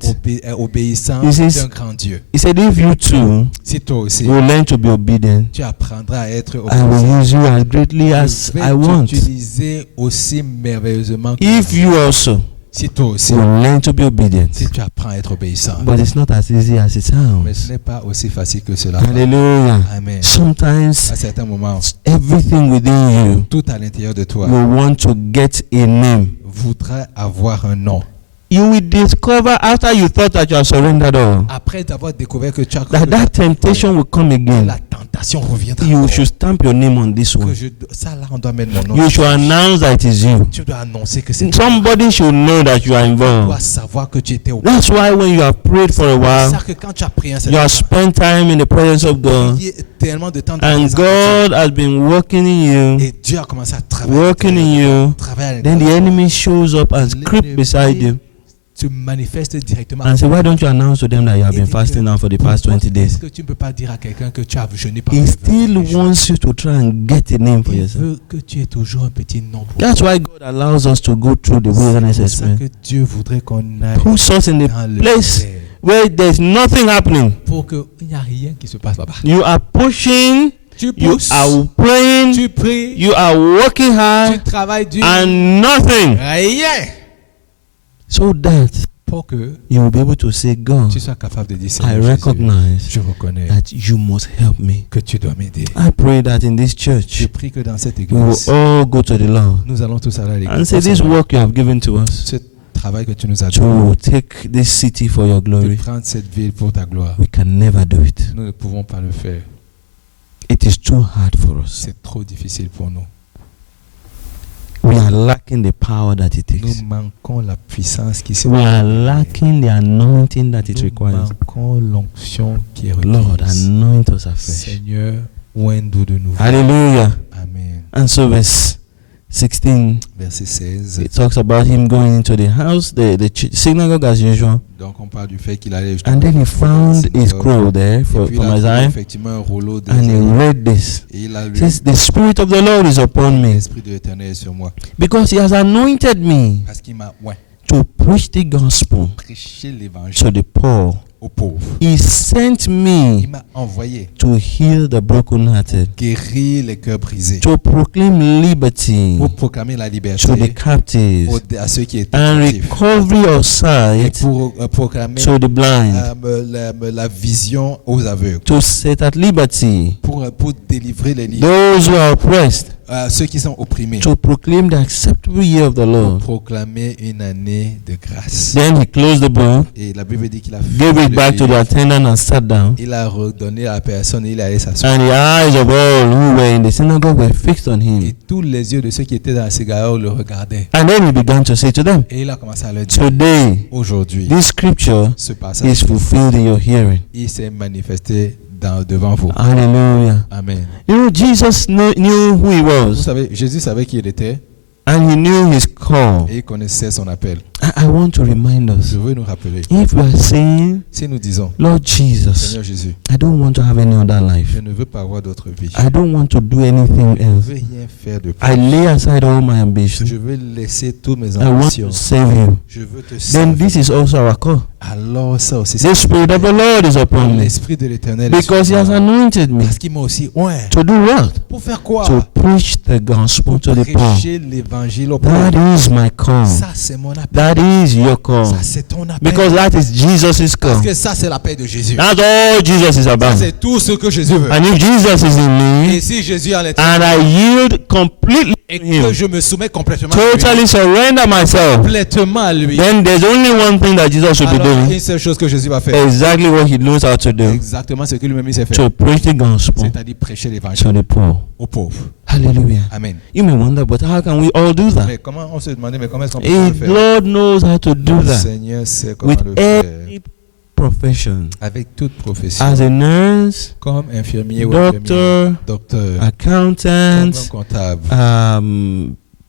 obéissants He says- d'un grand Dieu. He said, if you too Si toi aussi, will learn to be obedient, tu apprendras à être I obéissant. will use you as greatly as Je vais I want. t'utiliser aussi merveilleusement que If you also si toi aussi, will learn to be obedient. si tu apprends à être obéissant. But it's not as easy as it Mais ce sounds. n'est pas aussi facile que cela. Hallelujah. Amen. Sometimes À certains moments, everything within you tout à l'intérieur de toi will want to get a name. voudrait avoir un nom. You will discover after you thought that you have surrendered all, Après avoir découvert que tu as that temptation will come again. la tentation reviendra. You encore. should stamp your name on this Que one. ça là, on doit mettre mon nom. You should announce that it is you. Tu dois annoncer que c'est toi. Somebody should know that you are Tu dois involved. savoir que tu étais au That's why when you have prayed for a C'est while, ça que quand tu as prié un you certain have spent time in the presence of God, prié tellement de temps dans and la présence de God has been working in you, Dieu, et Dieu a commencé à travailler. working in you. Travailler à Then the l'intérieur. enemy shows up and creep beside you Se manifeste directement. and say, why don't you announce to them that you have been fasting now for the past 20 Est-ce days? que tu ne peux pas dire à quelqu'un que tu as jeûné pendant He 20 still jours? wants you to try and get a name for Il yourself. veut que tu aies toujours un petit nom pour That's toi. why God allows us to go through the wilderness C'est pour ça experience. que Dieu voudrait qu'on aille Puts us in a dans le place désert where there's nothing happening. pour qu'il n'y a rien qui se passe là-bas. You are pushing, Tu you pousses, are praying, tu pries, you are working tu hard, travailles dur, and nothing. rien. So that Pour que you will be able to say, God, tu sois capable de dire, I Seigneur Jésus, recognize je reconnais that you must help me. que tu dois m'aider. I pray that in this Je church, prie que dans cette we will église, all go to the Lord nous allons tous aller à l'église. and say, this work you have given to us Ce travail que tu nous as donné, to take this city for your de glory, prendre cette ville pour ta gloire, we can never do it. nous ne pouvons pas le faire. It is too hard for us. C'est trop difficile pour nous. We are lacking the power that it Nous takes. manquons la puissance qui se We are lacking the anointing that it Nous requires. manquons l'onction qui est Lord, requise. anoint us afresh. Seigneur, oins-nous de nouveau. Hallelujah. Amen. And so verse 16, Verset 16. it talks about him going into the house, the synagogue as usual. Donc on parle du fait qu'il allait And then he found a scroll there Et for, puis from il a trouvé Isaiah. effectivement un rouleau de And he read this. et il a lu It says, the Spirit of the Lord is upon me l'Esprit de l'Éternel est sur moi. because he has anointed me Parce qu'il m'a to preach the gospel prêché l'évangile to the poor. aux pauvres. He sent me Il m'a envoyé to heal the brokenhearted, guérir les cœurs brisés, to proclaim liberty pour proclamer la to the liberté captives à ceux qui étaient and captifs recovery of et sight pour proclamer to the blind, la vision aux aveugles, to set at liberty pour délivrer les libres, those who are oppressed, ceux qui sont opprimés, to proclaim the acceptable year of the pour Lord. proclamer une année de grâce. Then he closed the book, Et la Bible dit qu'il a gave fermé it le back to the livre. attendant and sat down. Il a redonné à la personne et il allait s'asseoir. And the eyes of all who were in the synagogue were fixed on Et him. tous les yeux de ceux qui étaient dans la synagogue le regardaient. And then he began to say to them, Et il a commencé à leur dire, today, aujourd'hui, this scripture ce passage, is fulfilled in your hearing. il s'est manifesté devant vous. Hallelujah. Amen. You know, Jesus knew who he Vous was, savez, Jésus savait qui il était and he knew his call. et il connaissait son appel. I want to remind us, Je veux nous rappeler, if we are saying, si nous disons, Lord Jesus, Seigneur Jésus, I don't want to have any other life. je ne veux pas avoir d'autre vie. I don't want to do anything Je ne else. veux rien faire de I plus. lay aside all my ambitions. Je veux laisser tous mes I want ambitions. to serve you. Je veux te Then servir. this is also our call. Alors ça aussi, The Spirit of the Lord is upon me l'Esprit de l'Éternel est because He sur has moi. anointed me Parce qu'il m'a aussi oint. to do what? Pour faire quoi? To preach the gospel to the poor. Prêcher l'évangile au That pauvres. is my call. Ça, c'est mon appel. That is your call. Ça, c'est ton appel. Because that is Jesus' Parce call. que ça, c'est l'appel de Jésus. That's all Jesus is Ça, about. c'est tout ce que Jésus veut. And if Jesus is in Et me si Jésus est en l'intérieur and I yield completely et to que Him, je me soumets complètement à lui, totally surrender myself, complètement à lui, then there's only one thing that Jesus should be alors il y a doing. une seule chose que Jésus va faire. Exactly what He knows how to do. Exactement ce que lui-même il sait faire. To preach the gospel C'est-à-dire prêcher to l'évangile the poor. aux pauvres. Hallelujah. Amen. You may wonder, but how can we all do that? Mais comment on se demandait, mais comment est-ce qu'on peut le The faire? Lord knows how to do Le that Seigneur sait comment with le faire. every profession. Avec toute profession. As a nurse, Comme infirmier ou infirmière, doctor, docteur, comme accountant, un comptable,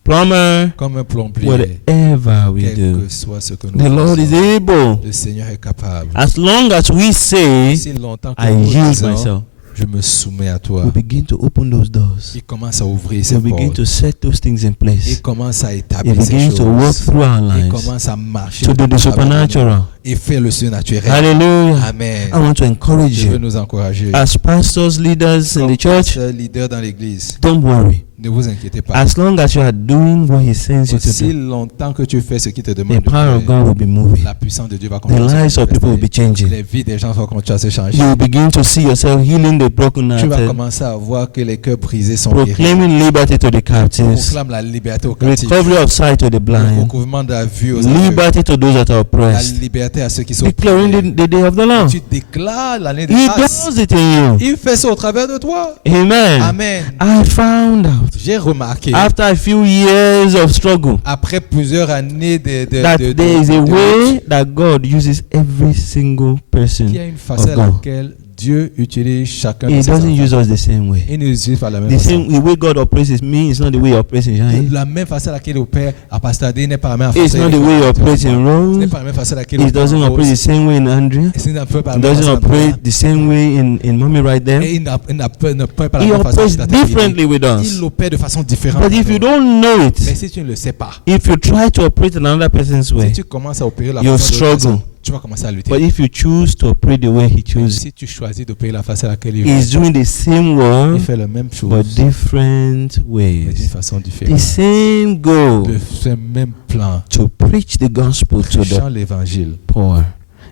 plumber, comme un plombier, whatever we quel do, que soit ce que nous the Lord is faisons, able. le Seigneur est capable. As long as we say, Si longtemps que I nous yield disons, myself, je me soumets à toi, we begin to open those doors. il commence à ouvrir ses We begin portes. to set those things in Il place. commence à He établir ces begins to work choses. through our Il lives commence à marcher to do the au travers de supernatural. nous et faire le surnaturel. Hallelujah. Amen. I want to encourage Je veux you. nous encourager. As pastors, leaders in Comme the church, pasteur, leader dans l'église, don't worry. ne vous inquiétez pas. As long as you are doing what He sends you to Aussi do, longtemps que tu fais ce qu'il te the demande de power of faire, God will be moving. la puissance de Dieu va The continuer à lives se of people will be manifester. changing. Les vies des gens vont continuer à se changer. You will begin to see yourself healing the Tu vas brokenhearted, commencer à voir que les cœurs brisés sont guéris. proclaiming liberty to the captives, Proclame la liberté aux captifs. recovery of sight to the Le blind, recouvrement de la vue aux aveugles. liberty to those that are La oppressed, liberté à ceux qui sont declaring opprimés. the day of the Lord. Tu déclares l'année de He grâce. does it in you. Il fait ça au travers de toi. Amen. Amen. I found out J'ai remarqué, after a few years of struggle après plusieurs années that there is a way that God uses every single person. qu'il y a une façon à of God. laquelle Dieu utilise chacun He de ses doesn't enfants. use us the same way. Il nous utilise par la même The façon. same the way God operates me is not the way He operates in Jean. La même façon à laquelle il opère à Pasteur D n'est pas la même It's façon. not the way He operates in Ce n'est Rose. pas la même façon à laquelle It il opère doesn't en operate the Rose. same way in Andrea. Et il n'opère pas la It même doesn't façon operate the same way in Mommy right there. Et il n'opère pas la He même façon operates dans ta vie. differently with us. Il opère de façon différente. But if you don't know Mais it, si tu ne le sais pas, if you try to operate in another person's si way, tu commences à opérer la you'll façon de l'autre struggle. personne, tu vas commencer à lutter. But if you choose to operate the way He chooses, Si tu choisis d'opérer la façon à laquelle il He's doing the same work il fait la même chose, but different mais d'une ways. façon The différente. same goal De ce même plan, to preach the gospel to prêchant the l'évangile, poor.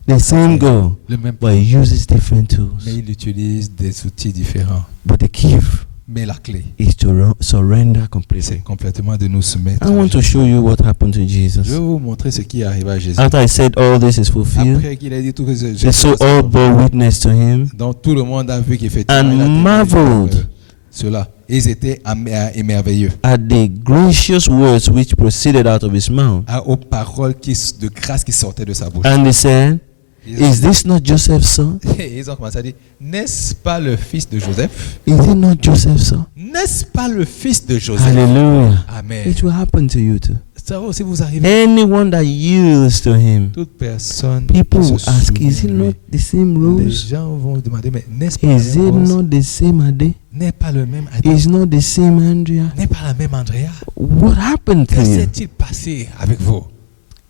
The same goal, le même but He uses different mais tools. il utilise des outils différents. But the key Mais la clé, is to surrender completely. c'est complètement de nous soumettre. I want to show you what happened to Je vais Jesus. vous montrer ce qui arrive à Jésus. After I said all this is fulfilled, Après qu'il ait dit tout ce they saw all bore witness to Him donc tout le monde a vu qu'effectivement and il a témoigné marveled de cela. Ils étaient émerveilleux at the gracious words which proceeded out of His mouth. aux paroles de grâce qui sortaient de sa bouche. And they said, Ils is this not Joseph's son? ils ont commencé à dire, n'est-ce pas le fils de Joseph? Is it not Joseph's son? N'est-ce pas le fils de Joseph? Hallelujah. Amen. It will happen to you too. Ça va aussi vous arriver. Anyone that yields to Him, Toute personne people qui will se ask, soumet is it de lui. not the same Les rose? gens vont demander, mais n'est-ce pas Is la it même Rose? not the same Ade? N'est pas le même Adam? Is not the same Andrea? N'est pas la même Andrea? What happened to Que you? s'est-il passé avec vous?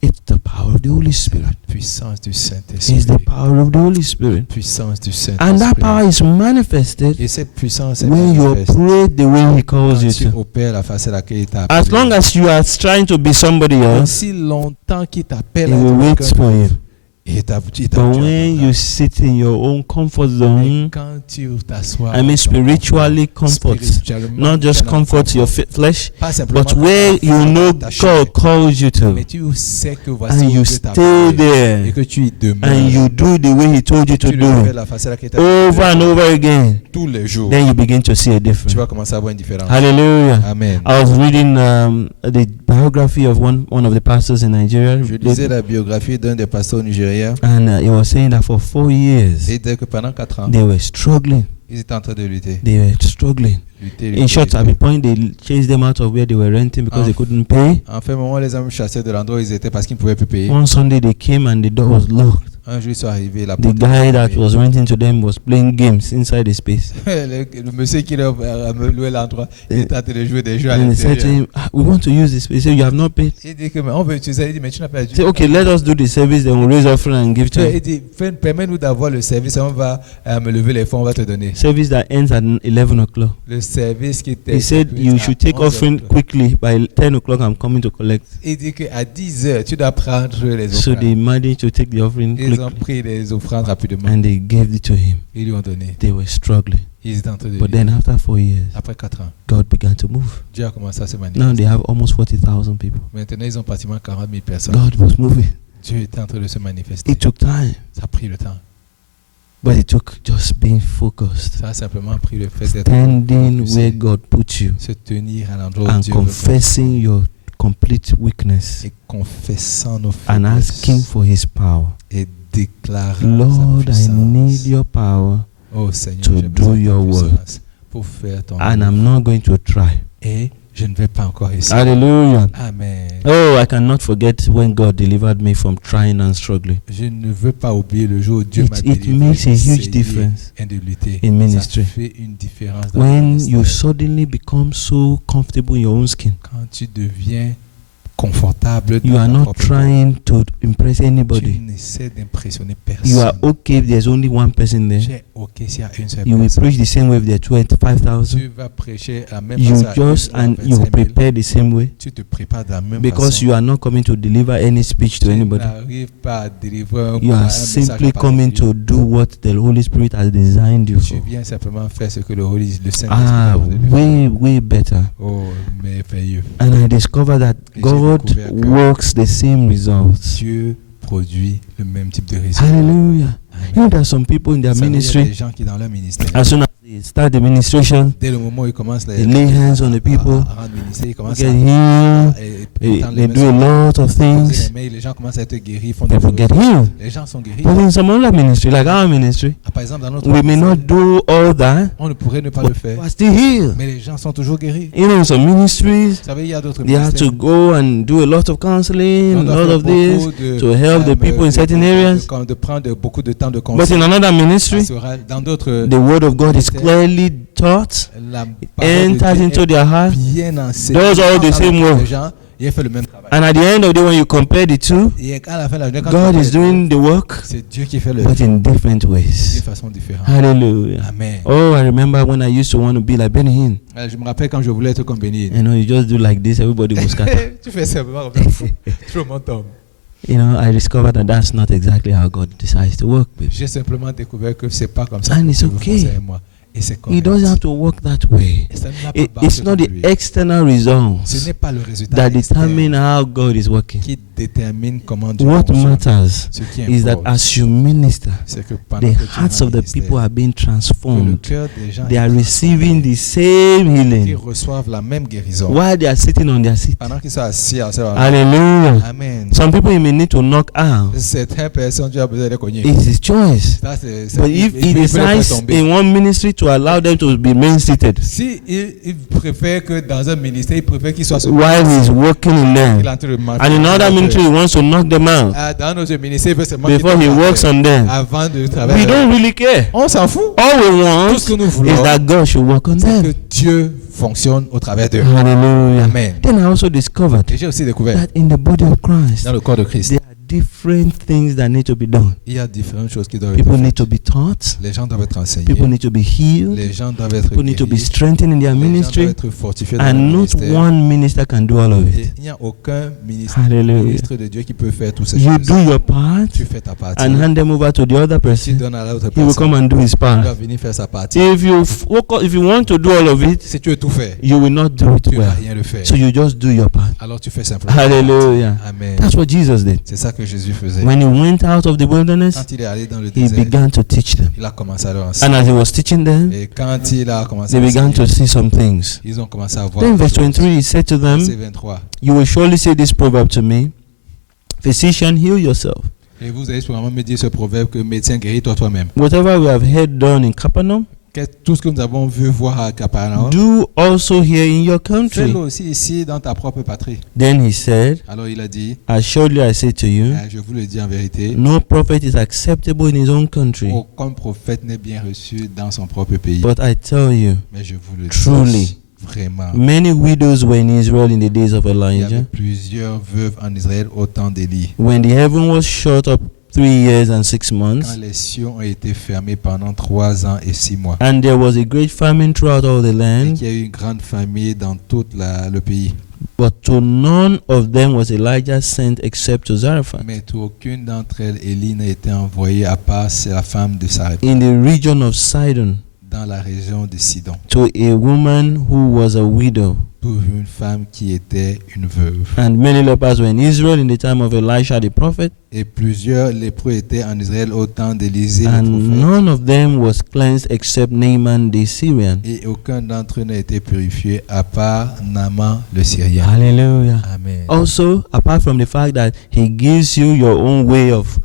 It's the power of the Holy C'est Spirit. la puissance du It's Saint-Esprit. the power of the Holy Spirit. Puissance du And that power Saint-Esprit. is manifested Et cette puissance est when you manifeste operate the way He calls quand you tu to. opères la face à laquelle il t'a As long appelé. as you are trying to be somebody else, Aussi longtemps qu'il He t'appelle à will être wait quelqu'un for you. d'autre, Et tu But when you sit in your own comfort zone, quand tu t'assois, I mean spiritually comfort, not just comfort your flesh, but where you know God calls you to, mais tu sais que voici and où you Dieu t'a stay appelé, et there, que tu y demeures, and you do the way He told you to tu le fais de do, la façon qu'il t'a over and over again, tous les jours, then you begin to see a tu difference. vas commencer à voir une différence. Hallelujah. Amen. I was reading the biography of one of the pastors in Nigeria, Je lisais la biographie d'un des pasteurs nigériens, and he was saying that for 4 years et dès que pendant 4 ans, they were struggling. ils étaient en train de lutter. They were struggling. In short, at the point they chased them out of where they were renting because they couldn't pay. En fait, moment, les hommes chassaient de l'endroit où ils étaient parce qu'ils ne pouvaient plus payer. One Sunday they came and the door was locked. Un jour, ils sont arrivés, la The porte guy that was renting to them was playing games inside the space. le monsieur qui leur a loué l'endroit, il était en train de jouer des jeux à And he said to l'intérieur. him, "We want to use this space." He said, "You have not paid." Il dit que mais on veut utiliser, il dit mais tu n'as pas He dû. said, "Okay, let us do the service, then we'll raise offering and give to Il you." dit permets-nous d'avoir le service, on va me lever les fonds, on va te donner. Service that ends at 11 o'clock. Le service qui était. He said, "You should take offering quickly. By 10 o'clock, I'm coming to collect." Il dit qu'à 10 heures, tu dois prendre les So they offrandes. managed to take the offering Ils ont quickly pris les offrandes rapidement. and they gave it to him. Ils lui ont donné. They were struggling. Ils étaient en train de But lutter. then after 4 years, Après 4 ans, God began to move. Dieu a commencé à se Now manifester. they have almost 40,000 people. Maintenant, ils ont pratiquement 40 000 personnes. God was moving. Dieu était en train de se manifester. It took time, Ça a pris le temps. but it took just being focused, Ça a simplement pris le fait d'être standing focusé, where God put you, se tenir à l'endroit où and Dieu veut confessing your complete weakness et confessant nos and faiblesses asking for His power. et déclarant Lord, sa I puissance. need your power, Oh Seigneur, to j'ai besoin do de ta your work. puissance pour faire ton and œuvre. I'm not going to try. Et je ne vais pas encore essayer. Hallelujah. Amen. Oh, I cannot forget when God delivered me from trying and struggling Je ne veux pas oublier le jour où Dieu m'a It délivré makes a huge d'essayer difference et de lutter. in ministry. Ça fait une différence dans when le you ministère. suddenly become so comfortable in your own skin. Quand tu deviens confortable You dans are ta not propre peau, trying to impress tu anybody. n'essaies d'impressionner You are personne. okay if there's only one person there. J'ai ok s'il y a une seule You will personne. preach the same way if there are 25,000. Tu vas prêcher la même You façon à just une ou à and you 25 000. prepare the same way Tu te prépares de la même because façon. you are not coming to deliver any speech to Tu anybody. n'arrives pas à délivrer un, You un are message simply en coming particulier. to do what the Holy Spirit has designed you Tu for. viens simplement faire ce que le Saint-Esprit Ah, a voulu faire. way better. Oh, merveilleux. And I discovered that Et j'ai God découvert que works the same results. Dieu produit le même type de résultat. Hallelujah. Amen. You know, there are some people in their Vous savez, il y a des ministry, gens qui dans leur ministère, as soon as they start the ministration, dès le moment où ils commencent they lay hands on the people, à rendre ministère, ils commencent get à healed, they do a lot of things. les gens commencent à être guéris, ils font des People choses. get healed. Les gens sont guéris. But in some other ministry, like our ministry, Ah, par exemple, dans notre we may ministère, not do all that, on ne pourrait ne pas le but faire. we're still healed. Mais les gens sont toujours guéris. You know, in some ministries, Vous savez, il y a d'autres they have to ministères. go and do a lot of counseling, On a doit lot faire of this, beaucoup de, to help the people in certain areas. de prendre beaucoup de temps de But conseil. in another ministry, pastoral. Dans d'autres, the word of God is clearly taught, la parole de enters Dieu into est their heart, bien enseignée. does all the Dans same les work. gens, il a fait le même travail. And at the end of the day, when you compare the two, Et à la fin de la journée, quand God on is fait doing the work, c'est Dieu qui fait le but in different de ways. façon différente. Hallelujah. Amen. Oh, I remember when I used to want to be like Benny Hinn. Je me rappelle quand je voulais être comme Béni. You know, you just do like this, everybody will scatter. Tu fais simplement comme ça. Tout le monde tombe. You know, I discovered that that's not exactly how God decides to work with. J'ai simplement découvert que c'est pas comme ça. And que it's Dieu veut okay. foncer avec moi. Et c'est He correct. doesn't have to work that way. Et ça n'a pas It's marché not comme the lui. external Ce results n'est pas le résultat that externe determine how God is working. qui détermine comment Dieu What fonctionne. matters Ce qui is that importe, as you minister, c'est que pendant the que tu hearts rends of the ministère, people are being que le transformed. cœur des gens They est are transformé, receiving the same qu'ils healing reçoivent la même guérison while they are sitting on their seat. pendant qu'ils sont assis à ça. Hallelujah. Amen. Some people, he may need to knock out. Certaines personnes, tu as besoin de cogner. It's his choice. Ça, c'est- But il- if il he peut les faire decides tomber. in one ministry to allow them to be main seated Si il préfère que dans un ministère, il préfère qu'il soit sur while he's working in qu'il est them, en train de marcher. and in another ministry he wants to knock them out Dans notre ministère, il veut seulement before qu'il he tombe works on them, avant de we travailler. don't really care. On s'en fout. All we Tout want ce que nous is voulons, that God should work on c'est que them. Dieu fonctionne au travers d'eux. Hallelujah. Amen. Then I also discovered Et j'ai aussi découvert that in the body of Christ, dans le corps de Christ, there are different things that need to be done. Il y a différentes choses qui doivent être People need faites. to be taught. Les gens doivent être enseignés. People need to be healed. Les gens doivent être People need to be guéris. strengthened in their Les gens doivent ministry. être fortifiés dans And leur not ministère. one minister can do all of Et it. il n'y a aucun Hallelujah. ministre de Dieu qui peut faire toutes ces You choses. do your part Tu fais ta partie. and hand them over to the other Tu person. donnes à l'autre He will come personne. and do his Il va part. venir faire sa partie. If you want to do all of it, Si tu veux tout faire, you will not do it tu ne vas well. rien le faire. So you just do your part. Alors tu fais simplement. ta Hallelujah. partie. Amen. That's what Jesus did. C'est ça que Jésus faisait. When he went out of the wilderness, Quand il est allé dans le he désert, began to teach them. il a commencé à leur And enseigner. as he was teaching them, Et quand il a commencé they à began to enseigner, see some things. ils ont commencé à voir Then des verse choses. 23, he said to Verset them, 23. you will surely say this proverb to me, physician, heal yourself. Et vous allez sûrement me dire ce proverbe que médecin, guéris-toi toi-même. Whatever we have heard done in Capernaum, Tout ce que nous avons vu voir à Capernaum, do also here in your country. fais-le aussi ici dans ta propre patrie. Then he said, Alors il a dit, assuredly I say to you, je vous le dis en vérité, no prophet is acceptable in his own country. aucun prophète n'est bien reçu dans son propre pays. But I tell you, Mais je vous le truly, dis, vraiment, many widows were in Israel in the days of il y avait Elijah, plusieurs veuves en Israël au temps d'Élie. when the heaven was shut up 3 years and 6 months, Quand les cieux ont été fermés pendant 3 ans et 6 mois. and there was a great famine throughout all the Et land, qu'il y a eu une grande famille dans tout le pays. but to none of them was Elijah sent except to Zarephath, Mais aucune d'entre elles, Élie n'a été envoyée à part c'est la femme de Sarepta, in the region of Sidon, dans la région de Sidon, to a woman who was a widow. pour une femme qui était une veuve. And many lepers were in Israel in the time of Elisha the prophet, Et plusieurs lépreux étaient en Israël au temps d'Élisée le and prophète. none of them was cleansed except Naaman the Syrian. Et aucun d'entre eux n'a été purifié à part Naaman le Syrien. Hallelujah. Amen. Also, apart from the fact that he gives you your own way of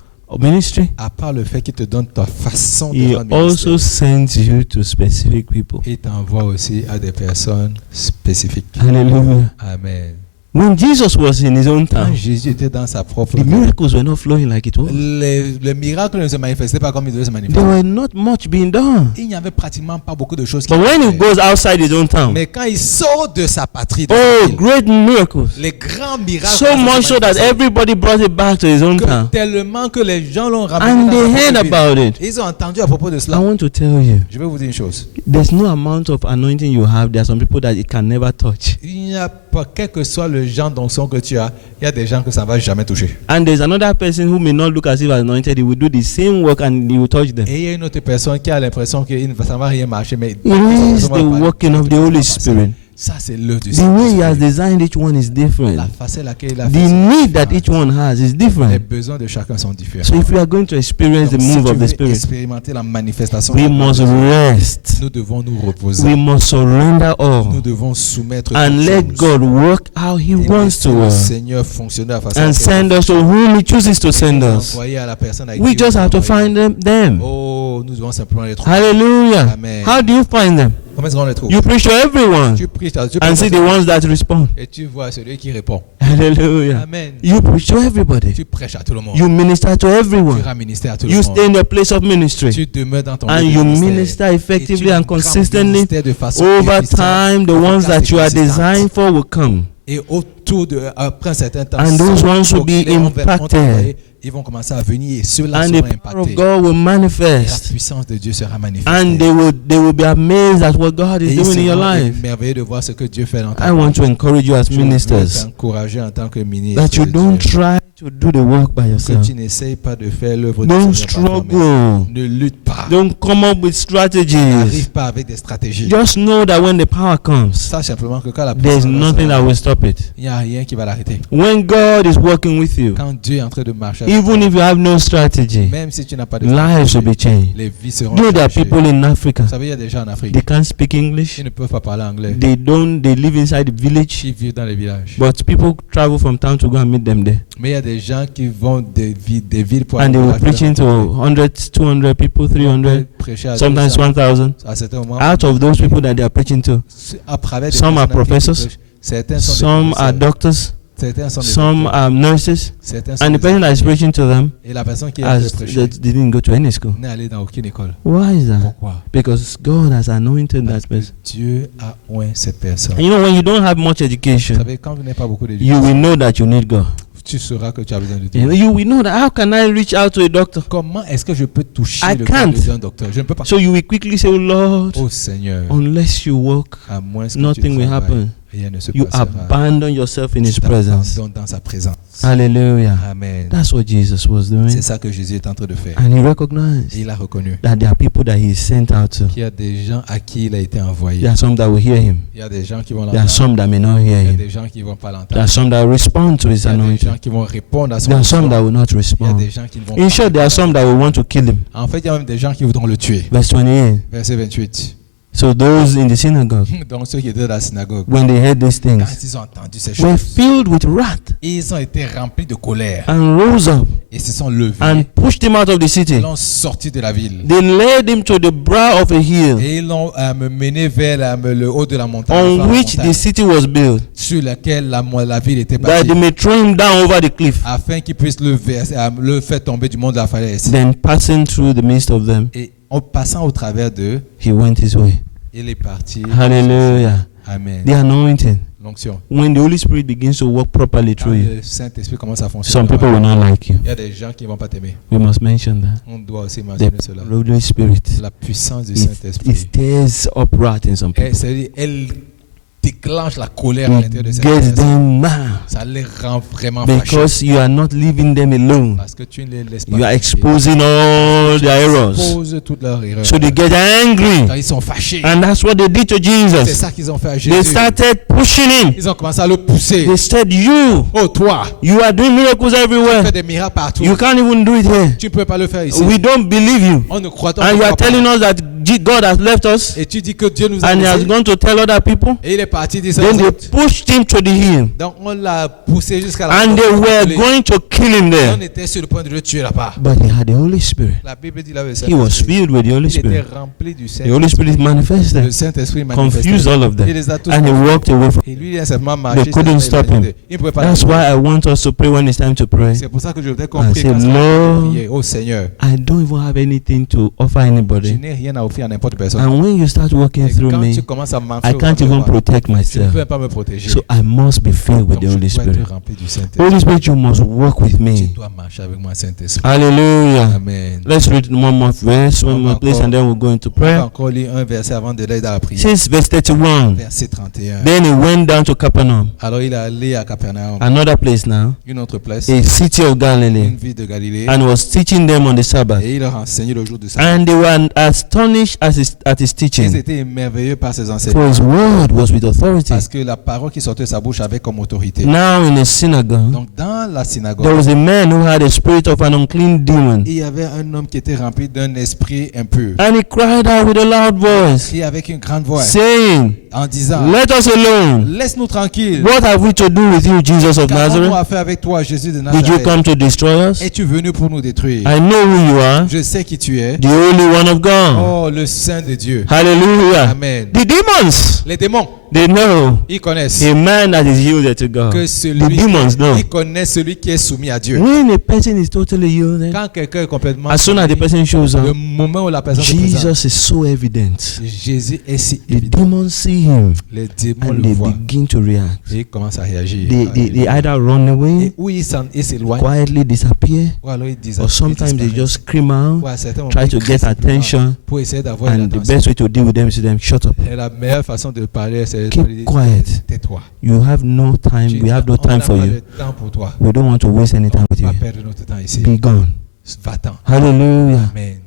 ministry, À part le fait qu'il te donne ta façon de he faire le also ministère, sends you to specific people. il t'envoie aussi à des personnes spécifiques. Hallelujah. Amen. When Jesus was in his own Quand town, Jésus était dans sa propre the ville, miracles were not flowing like it was. les miracles ne se manifestaient pas comme ils devaient se There manifester. were not much being done. Il n'y avait pratiquement pas beaucoup de choses qui But when he étaient goes outside his own town, Mais quand il sort de sa patrie, de sa oh, ville, great miracles. les grands miracles So se much so that manifestaient. everybody brought it back to his own Que town. tellement que les gens l'ont ramené And dans they sa heard propre ville. about it. Ils ont entendu à propos de I cela. want to tell you, Je vais vous dire une chose. there's no amount of anointing you have. There are some people that it can never touch. Il n'y a pas, quel que soit le genre d'onction que tu as, il y a des gens que ça ne va jamais toucher. And there's another person who may not look as if anointed. He will do the same work and he will touch them. Et il y a une autre personne qui a l'impression que ça ne va rien marcher, mais It is the working of the Holy Spirit. ça, c'est l'œuvre du The way He has Saint-Esprit. designed each one is different. La facette laquelle il a The fait, c'est need that différent. each one has is Les different. besoins de chacun sont différents. So if we are going to experience the Donc, si move tu of the veux Spirit, expérimenter la manifestation, we de la must grâce, rest. nous devons nous reposer. We must surrender Nous all devons soumettre and toutes let choses. God work how He Et wants laisser to le work Seigneur fonctionner à façon and send us to whom He chooses to send us. envoyer à la personne avec We qui on just have to envoyer. find them. Oh, nous devons simplement les trouver. Hallelujah. Amen. How do you find them? Comment est-ce qu'on les trouve? You preach to everyone Tu pries, tu and see the ones that respond. et tu vois celui qui répond. Hallelujah. Amen. You preach to everybody. Tu prêches à tout le monde. You minister to Tu everyone. rends ministère à tout le You monde. stay in your place of ministry Tu demeures dans ton and lieu de you ministère. minister Et tu effectively and rends consistently. ministère de façon Over efficiente, time, the ones efficace et that you are consistante. designed for will come. Et autour de, après un certain temps, And those ceux ones will qui be les ont impacted. envoyés, ils vont commencer à venir et ceux-là And seront the power of impactés. God will Et la manifest. puissance de Dieu sera manifestée. And they will be amazed at what God Et is ils doing in your seront life. émerveillés de voir ce que Dieu fait dans ta I want to encourage you as Je veux ministers t'encourager en tant que ministre that you de don't Dieu, try to do the work by que yourself. tu n'essayes pas de faire l'œuvre du Don't Seigneur par toi-même. struggle. Ne lutte pas. Don't come up with strategies. N'arrive pas avec des stratégies. Just know that when the power comes, Sache simplement que quand la there's puissance nothing that sera, will stop it. il n'y a rien qui va l'arrêter. When God is working with you, Quand Dieu est en train de marcher, avec even toi, if you have no strategy, même si tu n'as pas de lives will be stratégie, changed. les vies seront You know, there are changées. people in Africa, Vous savez, il y a des gens en Afrique they can't speak English. qui ne peuvent pas parler anglais, They live inside the village, qui vivent dans les villages. but people travel from town to go and meet them there. Mais il y a des gens qui vont des villes pour And they aller were preaching to 100, 200 people, 300, prêcher à sometimes 200. 1,000. À certains moments, Out of those people that they are preaching to, à travers des some are personnes avec qui professors, ils prêchent, certains sont some des are professeurs, doctors, certains sont des some docteurs, are nurses, certains sont and the des person that is infirmiers. preaching to them Et la personne qui est en train de prêcher they didn't go to any school. n'est allée dans aucune école. Why is that? Pourquoi? Because God has anointed Parce that que person. Dieu a oint cette personne. And you know, when you don't have much Vous education, savez, quand vous n'avez pas beaucoup you d'éducation, will know that you need God. tu sauras que tu as besoin de Dieu. And you will know that how can I reach out to a doctor? Comment est-ce que je peux toucher I le cœur can't. d'un docteur? Je ne peux pas. So you will quickly say, oh Lord, Oh Seigneur, unless you work, à moins que nothing tu will travailles, happen. rien ne se You passera. abandon yourself in His Tu presence. t'abandonnes dans sa présence. Hallelujah. Amen. That's what Jesus was doing. C'est ça que Jésus est en train de faire. And He Et recognized il a reconnu that there are people that He is sent out to. qu'il y a des gens à qui il a été envoyé. There are some that will hear Him. Il y a des gens qui vont There are l'entendre. some that may not hear Il y a Him. des gens qui ne vont pas There l'entendre. are some that will respond to His Il y a des anointing. gens qui vont répondre à son There are some that onction. will not Il y a respond. des gens qui ne vont In pas. short, there are some that will want to kill Him. En fait, il y a même des gens qui voudront le tuer. Verse 28. Verset 28. So those in the synagogue, Donc ceux qui étaient dans la synagogue, when they heard these quand things, ils ont entendu ces were choses, filled with wrath ils ont été remplis de colère and rose up et se sont levés. and pushed him out of the city. Ils l'ont sorti de la ville. They led him to the brow of a hill Et ils l'ont mené vers le haut de la montagne, on vers la which the montagne, city was built, sur laquelle la ville était that bâtie, they may throw him down over the cliff. afin qu'ils puissent le faire tomber du mont de la falaise. Then passing through the midst of them, Et en passant au travers d'eux, he went his way. il est parti. Hallelujah. Amen. The anointing. L'onction. When the Holy Spirit begins to work properly Quand through you, le Saint-Esprit commence à fonctionner, some people will not like you. il y a des gens qui ne vont pas t'aimer. We must mention that. On doit aussi The mentionner cela. Holy Spirit, La puissance du it Saint-Esprit. stirs up wrath in some people. C'est-à-dire, elle déclenche la colère à l'intérieur de It cette gets personne. them mad Ça les rend vraiment fâchés. because you are not leaving them alone. Parce que tu ne les laisses pas. You are tranquilles. exposing all their errors. Expose toutes leurs erreurs. So they get Quand angry. ils sont fâchés. And that's what they did to C'est Jesus. ça qu'ils ont fait à They Jésus. started pushing him. Ils ont commencé à le pousser. They said, you Toi, are doing miracles tu fais everywhere. des miracles partout. You can't even do it here. Tu ne peux pas le faire ici. We don't believe you. On ne croit pas. And you are telling us that God has left us Et tu dis que Dieu nous a and he has laissés. gone to tell other people. Et il est parti dire ça Then aux they autres. pushed him to the hill. Donc on l'a poussé jusqu'à la And they were going to kill him On there. était sur le point de le tuer là-bas. But he had the Holy Spirit. La Bible dit là, le He was Saint-Esprit. filled with the Holy Il était Spirit. rempli du The Holy Saint-Esprit. Spirit Le manifested, Saint-Esprit confused manifesté. all of Il them, les a tous and he walked away from. Et lui, il a simplement marché. They couldn't stop him. Il ne pouvait pas That's l'arrêter. why I want us to pray when it's time to pray. C'est pour ça que je voudrais qu'on I prie say, quand c'est Lord, de prier. Oh Seigneur, I don't even have anything to offer je anybody. n'ai rien à offrir à n'importe personne. And when you start working Et through quand me, tu commences à m'enfler I au can't travers de even moi, protect je ne myself. peux pas me protéger. So I must be filled with Donc, the Holy je dois Spirit. être rempli du Saint-Esprit. Holy Spirit, you must work with Tu me. dois marcher avec moi, Saint-Esprit. Hallelujah. Amen. Let's read one more verse, one more place, and then we'll go into On va prayer. encore lire un verset avant de l'aide à la prière. Since verse 31. Verset 31. Then he went down to Capernaum, Alors il est allé à Capernaum, another place now, une autre place, a city of une Galilee, ville de Galilée, and was teaching them on the Sabbath. et il leur enseignait le jour du sabbat. And they were astonished at his Ils teaching, étaient émerveillés par ses enseignements. for his word was with authority. Parce que la parole qui sortait de sa bouche avait comme autorité. Now in a synagogue, Donc dans la there synagogue, was a man who had a spirit of an unclean demon, il y avait un homme qui était rempli d'un esprit impur. and he cried out with a loud voice, Et avec une grande voix, saying, en disant, "Let us alone. laisse-nous tranquilles. What have we to do with you, Jesus of Qu'avons-nous Nazareth? à faire avec toi, Jésus de Did you Nazareth? come to destroy us? Es-tu venu pour nous détruire? I know who you are, Je sais qui tu es. the Holy One of God." Oh, le Saint de Dieu. Hallelujah. Amen. The demons, Les démons, they know ils connaissent a man that is yielded to God. que The celui, demons know. ils connaissent celui qui est soumis à Dieu. When a person is totally yielded, Quand quelqu'un est complètement as soon as the soumis, person shows le up, moment où la personne se présente, Jesus is so evident. Jésus est si The évident. demons see him Les démons and le they voient begin to react. et ils commencent à réagir. They either run Et away, où ils s'éloignent, quietly disappear, ou alors ils disent, or sometimes they just scream out, ou à certains moments, try ils to crient get simplement attention, pour essayer d'avoir and the l'attention. best way to deal with them is to them, shut up. Et la meilleure façon de parler, c'est de Keep dire, quiet. tais-toi. You have no time, we have no time for On n'a you. pas de temps pour toi. We don't want to waste any time with On va you. perdre notre temps ici. Be gone. Va-t'en. Hallelujah. Amen.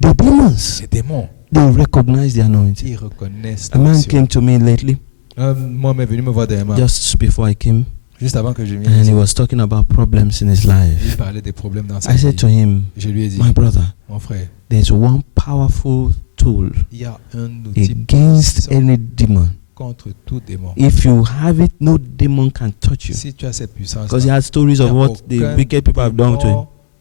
The demons, Les démons, they recognize the anointing. ils reconnaissent A man l'onction. came to me lately, Moi, il est venu me voir dernièrement, just before I came, juste avant que je vienne and he ici. was talking about problems in his Il life. parlait des problèmes dans sa I said to vie. him, Je lui ai dit, my brother, mon frère, there's one powerful tool il y a un outil against puissant any demon. contre tout démon. If you have it, no demon can touch you. Si tu as cette puissance, Because he had stories of what the wicked people have done to him.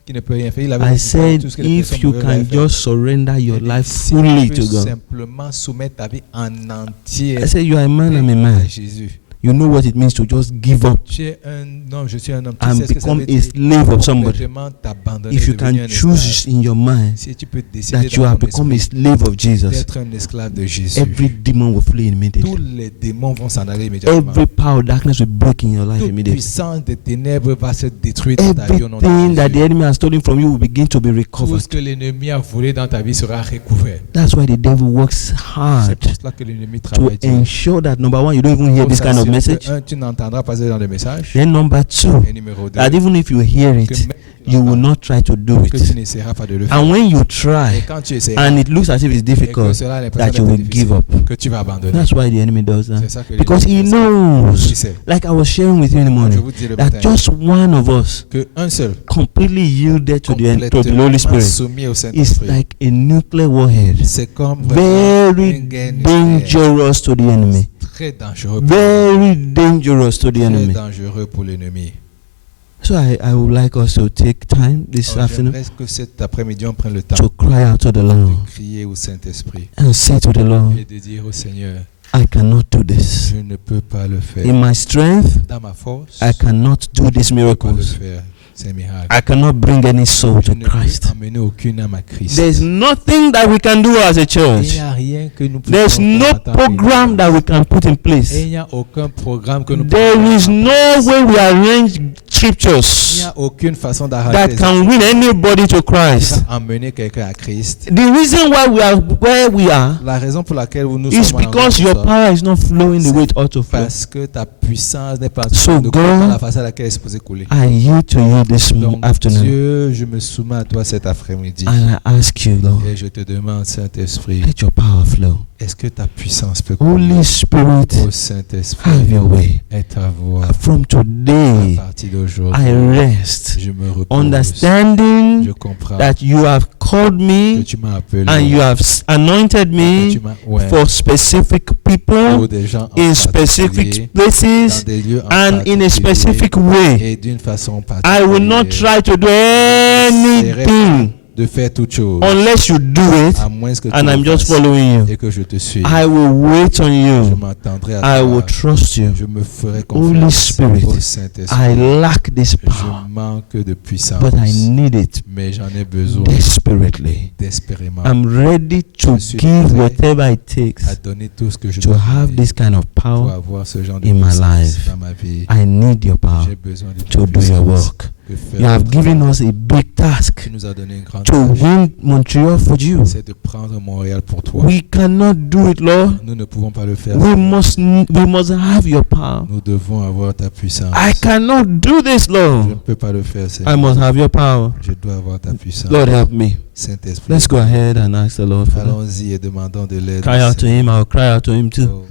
qui ne peut rien faire. Il avait I dit, said, tout ce que les if personnes you pouvaient can faire. just surrender your Il dit, life si fully tu peux to God. simplement soumettre ta vie en entier I said, you are a man, I'm a à man. Jésus. you know what it means to just give up Tu es un homme, je suis un homme. Tu and sais ce que ça become veut a dire slave of somebody. complètement t'abandonner, If you devenir can un choose esclave. in your mind Si tu peux décider that you dans have ton become a esprit slave of Jesus, d'être un esclave de Jésus, every demon will flee tous immediately. les démons vont s'en aller immédiatement. Every power of darkness will break in your life Toute immediately. puissance des ténèbres va se détruire dans ta vie au nom de Everything that the Jésus. enemy has stolen from you will begin to be Tout recovered. ce que l'ennemi a volé dans ta vie sera recouvert. That's why the devil works C'est hard pour cela que l'ennemi to travaille dur. ensure that number one, you don't even hear Pour this kind of s'assurer message. que, un, tu n'entendras pas ce genre de message. Then number two, Et numéro 2, that even if you hear que it, même si tu you will l'entends, not try to do que tu it. n'essaieras pas de le faire. And when you Et try quand tu essaieras, and it looks as if it's et que difficult, cela a that l'impression you d'être will give difficile, up. que tu vas abandonner. That's why the enemy does that. C'est ça que Because he l'ennemi fait. knows, Il sait. like I was sharing with you in the Je morning, vous dis le that matin just one of us que un seul, completely yielded to the Holy complètement Spirit soumis au is Saint-Esprit, like a nuclear warhead, c'est comme vraiment very un gain nucléaire. dangerous to the enemy. Très dangereux pour l'ennemi. Very dangerous to the Très enemy. dangereux pour l'ennemi. So I would like us to take time this Alors, afternoon j'aimerais que cet après-midi on prenne le temps to cry out to the de Lord crier au Saint-Esprit and say to the Lord, et de dire au Seigneur, I cannot do this. je ne peux pas le faire. In my strength, Dans ma force, I cannot do these je ne peux pas le miracles. faire. C'est un miracle. I cannot bring any soul Je to ne peux Christ. emmener aucune âme à Christ. There's nothing that we can do as a Et il church. n'y a rien que nous There's pouvons no faire en tant program that we can put in Et il place. n'y a aucun programme que nous There pouvons is mettre en no place. way we arrange Il n'y scriptures a aucune façon d'arranger that les can win anybody to qui va Christ. emmener quelqu'un à Christ. The reason why we are where we are La raison pour laquelle nous is sommes because your power is not flowing the way it ought to flow. parce que ta puissance n'est pas So de couler dans God, la façon à laquelle elle est supposée couler. I yield to you this Donc afternoon Dieu, je me soumets à toi cet après-midi and I ask you, Lord, et je te demande, Saint-Esprit, let your power flow. est-ce que ta puissance peut couler? Holy Spirit, Ô Saint-Esprit, have your way. et ta voix. From À today, partir I d'aujourd'hui, rest, je me repose. understanding Je comprends that you have called que me tu m'as appelé and you have anointed que me tu m'as ouais, for specific pour people des gens en in particulier, specific dans places des lieux en and in a particulier, specific way. et d'une façon I will not particulière. try to do anything De faire toute chose unless you do it à moins que tu and le I'm just fasses following you. et que je te suis. I will wait on Je you. m'attendrai à I toi. will trust you. Je me ferai Holy confiance Spirit, au Saint-Esprit. I lack this Je power, manque de puissance, but I need it mais j'en ai besoin desperately. désespérément I'm ready to Je suis give prêt whatever it takes à donner tout ce que je to dois have donner this kind of pour power avoir ce genre de in my puissance life. dans ma vie. I need your power J'ai besoin de to ta do your puissance work. de faire You have notre given travail. us a big task Tu nous as donné une grande to tâche, win Montreal for you. c'est de prendre Montréal pour toi. We cannot do it, Lord. Nous ne pouvons pas le faire. We must have your power. Nous devons avoir ta puissance. I cannot do this, Je ne Lord. peux pas le faire, I Seigneur. must have your power. Je dois avoir ta puissance. Lord, help me. Saint-Esprit, Let's go ahead and ask the Lord for that. allons-y et demandons de l'aide. Cry out to Him. I'll cry out to Him too. Oh.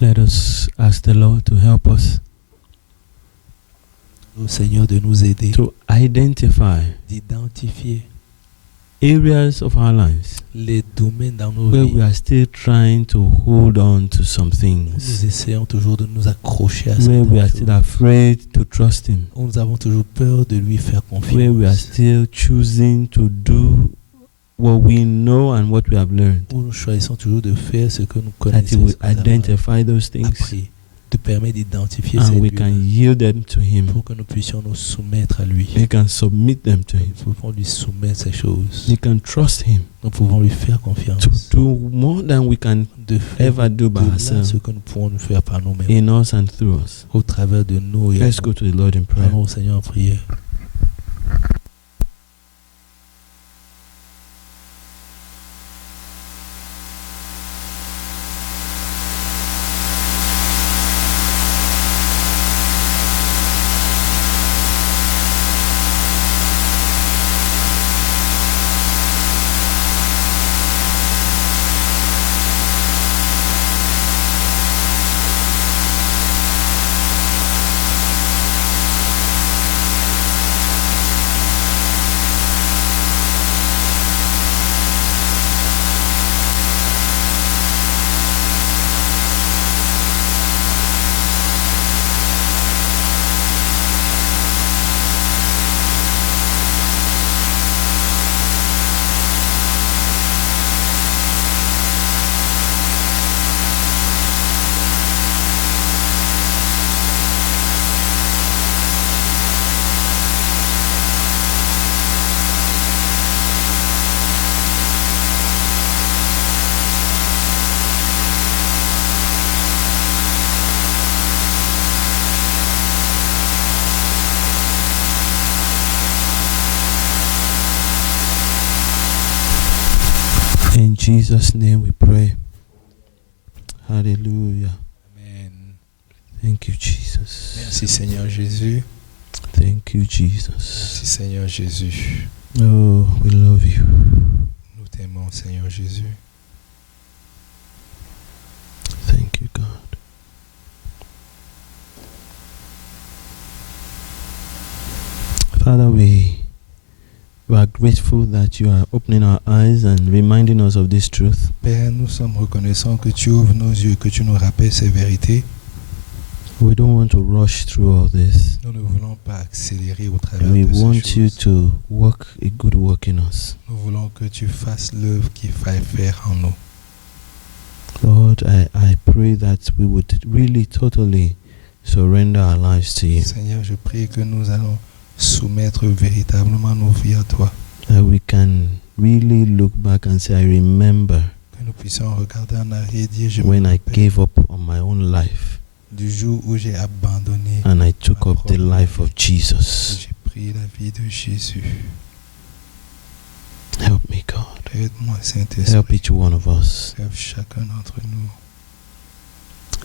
Let us ask the Lord to help us Au Seigneur de nous aider, to identify d'identifier areas of our lives les domaines dans nos where vies we are still trying to hold on to some où things, nous essayons toujours de nous accrocher à where we are certaines still choses, afraid to trust Him, où nous avons toujours peur de lui faire where we are confiance, still choosing to do what we know and what we have learned, où nous choisissons toujours de faire ce que nous that He connaissons, will ce que nous avons identify those things appris, de permettre d'identifier and ces we lieux can yield them to Him. pour que nous puissions nous soumettre à lui. We can submit them to Him. Nous pouvons lui soumettre ces choses. We can trust Him Nous pouvons lui faire confiance to do more than we can de faire ever do by de là ourselves, ce que nous pouvons nous faire par nous-mêmes, in us and through us. au travers de nous. Et Let's go to the Lord in prayer. allons au Seigneur en prière. In Jesus' name we pray. Hallelujah. Amen. Thank you, Jesus. Merci Seigneur Jésus. Thank you, Jesus. Merci Seigneur Jésus. Oh, we love you. Nous t'aimons Seigneur Jésus. Thank you, God. Father, we are grateful that you are opening our eyes and reminding us of this truth. Père, nous sommes reconnaissants que tu ouvres nos yeux, que tu nous rappelles ces vérités. We don't want to rush through all this. Nous ne voulons pas accélérer au travers We de ces want you choses. to work a good work in us. Nous voulons que tu fasses l'œuvre qu'il faille faire en nous. Lord, I pray that we would really totally surrender our lives to you. Seigneur, je prie que nous allons soumettre véritablement nos vies à toi. That we can really look back and say, I remember Que nous puissions regarder en arrière et dire, je me when I rappelle gave up on my own life du jour où j'ai abandonné, and I took up the life of Jesus. j'ai pris la vie de Jésus. Help me, God. Aide-moi, Help Saint-Esprit. each one of us. Aide chacun d'entre nous.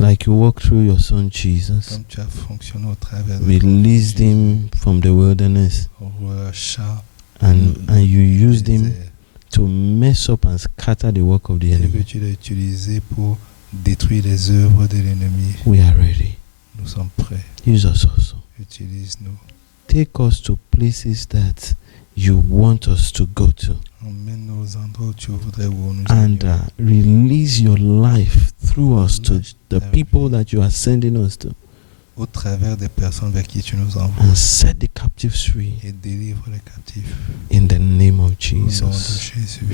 Like you walked through your son Jesus, Comme tu as fonctionné au travers de released him from the wilderness, roi chat, and you used him désert, to mess up and scatter the work of the et que enemy. tu l'as utilisé pour détruire les œuvres de l'ennemi. We are ready. Nous sommes prêts. Use us also. Utilise-nous. Take us to places that you want us to go to, Emmène-nous aux endroits où tu voudrais où nous and allions. release your life through us to the people that you are sending us to, Au travers des personnes vers qui tu nous envoies. and set the captives free Et délivre les captifs. in the name of Au nom de Jesus. Jésus.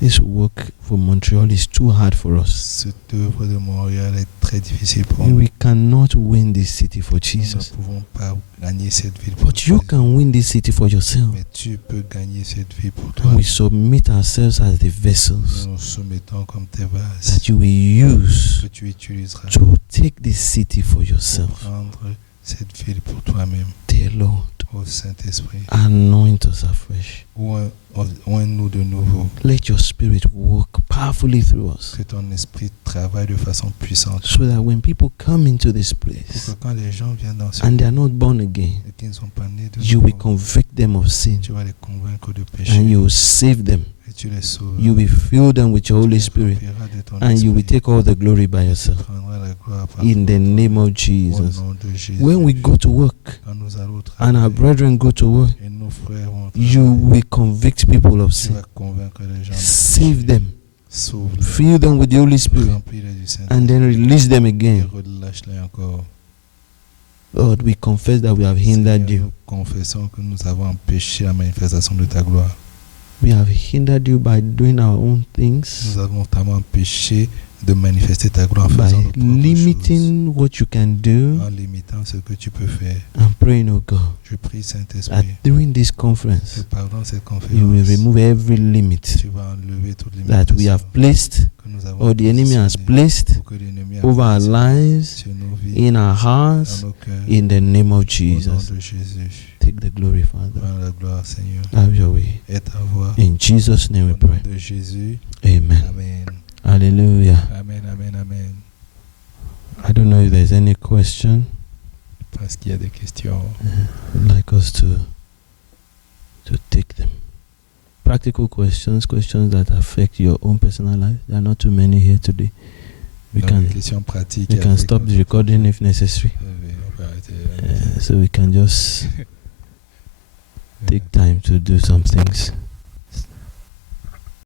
This work for Montreal is too hard for us. Cette œuvre de Montréal est très difficile pour nous. We cannot win this city for Nous Jesus, ne pouvons pas gagner cette ville pour but you Jésus. can win this city for yourself. Mais tu peux gagner cette vie pour toi. And we submit ourselves as the vessels Nous nous soumettons comme tes vases that you will use que tu utiliseras to take this city for pour yourself. prendre cette ville pour toi-même. Dear Lord, Ô Saint-Esprit, anoint us afresh. oins-nous de nouveau. Let your spirit work powerfully through us, Que ton esprit travaille de façon puissante. so that when people come into this Pour que place quand les gens viennent dans ce and they are monde not born again, et qu'ils ne sont pas nés de you will nouveau, convict them of sin tu vas les convaincre de péché and you will save them. et tu les sauves. You will fill them with your Holy Spirit, and you will take all the glory by yourself. Tu prendras la gloire partout. in the name of Au Jesus. nom de Jésus. When we go to work Quand nous allons au and our travail brethren go to work, et nos frères vont au you travail, will convict people of tu sin. vas convaincre les gens de Save péché. them, Sauve-les. fill them with the Holy Spirit, Remplis-les du and Saint-Esprit. then release them Et again. relâche-les encore. Lord, we confess that we have hindered Seigneur, you. nous confessons que nous avons empêché la manifestation de ta gloire. We have hindered you by doing our own things, Nous avons notamment empêché de manifester ta gloire en faisant by nos propres choses, limiting what you can do. en limitant ce que tu peux faire. I'm praying, oh God, Je prie, that Saint-Esprit, during this que conference, pendant cette you will conférence, remove every limit tu vas enlever toutes les that we have placed, que nous avons or the enemy has positionnées, placed, ou que l'ennemi a over our positionnées lives, sur nos vies, in our dans hearts, nos cœurs, in the name of au nom Jesus. de Jésus. Take the glory, Father. Prends la gloire, Seigneur, Have your way. et ta voix. In Jesus' name Au we nom pray. de Jésus. Amen. Amen. Hallelujah. Amen, amen, amen. I don't know if there's any question Parce qu'il y a des questions. I'd like us to take them. Practical questions, questions that affect your own personal life. There are not too many here today. We Donc, can des questions pratiques. we qui can affectent stop notre the recording if necessary. vie. On peut arrêter. So we can just take time to do some things.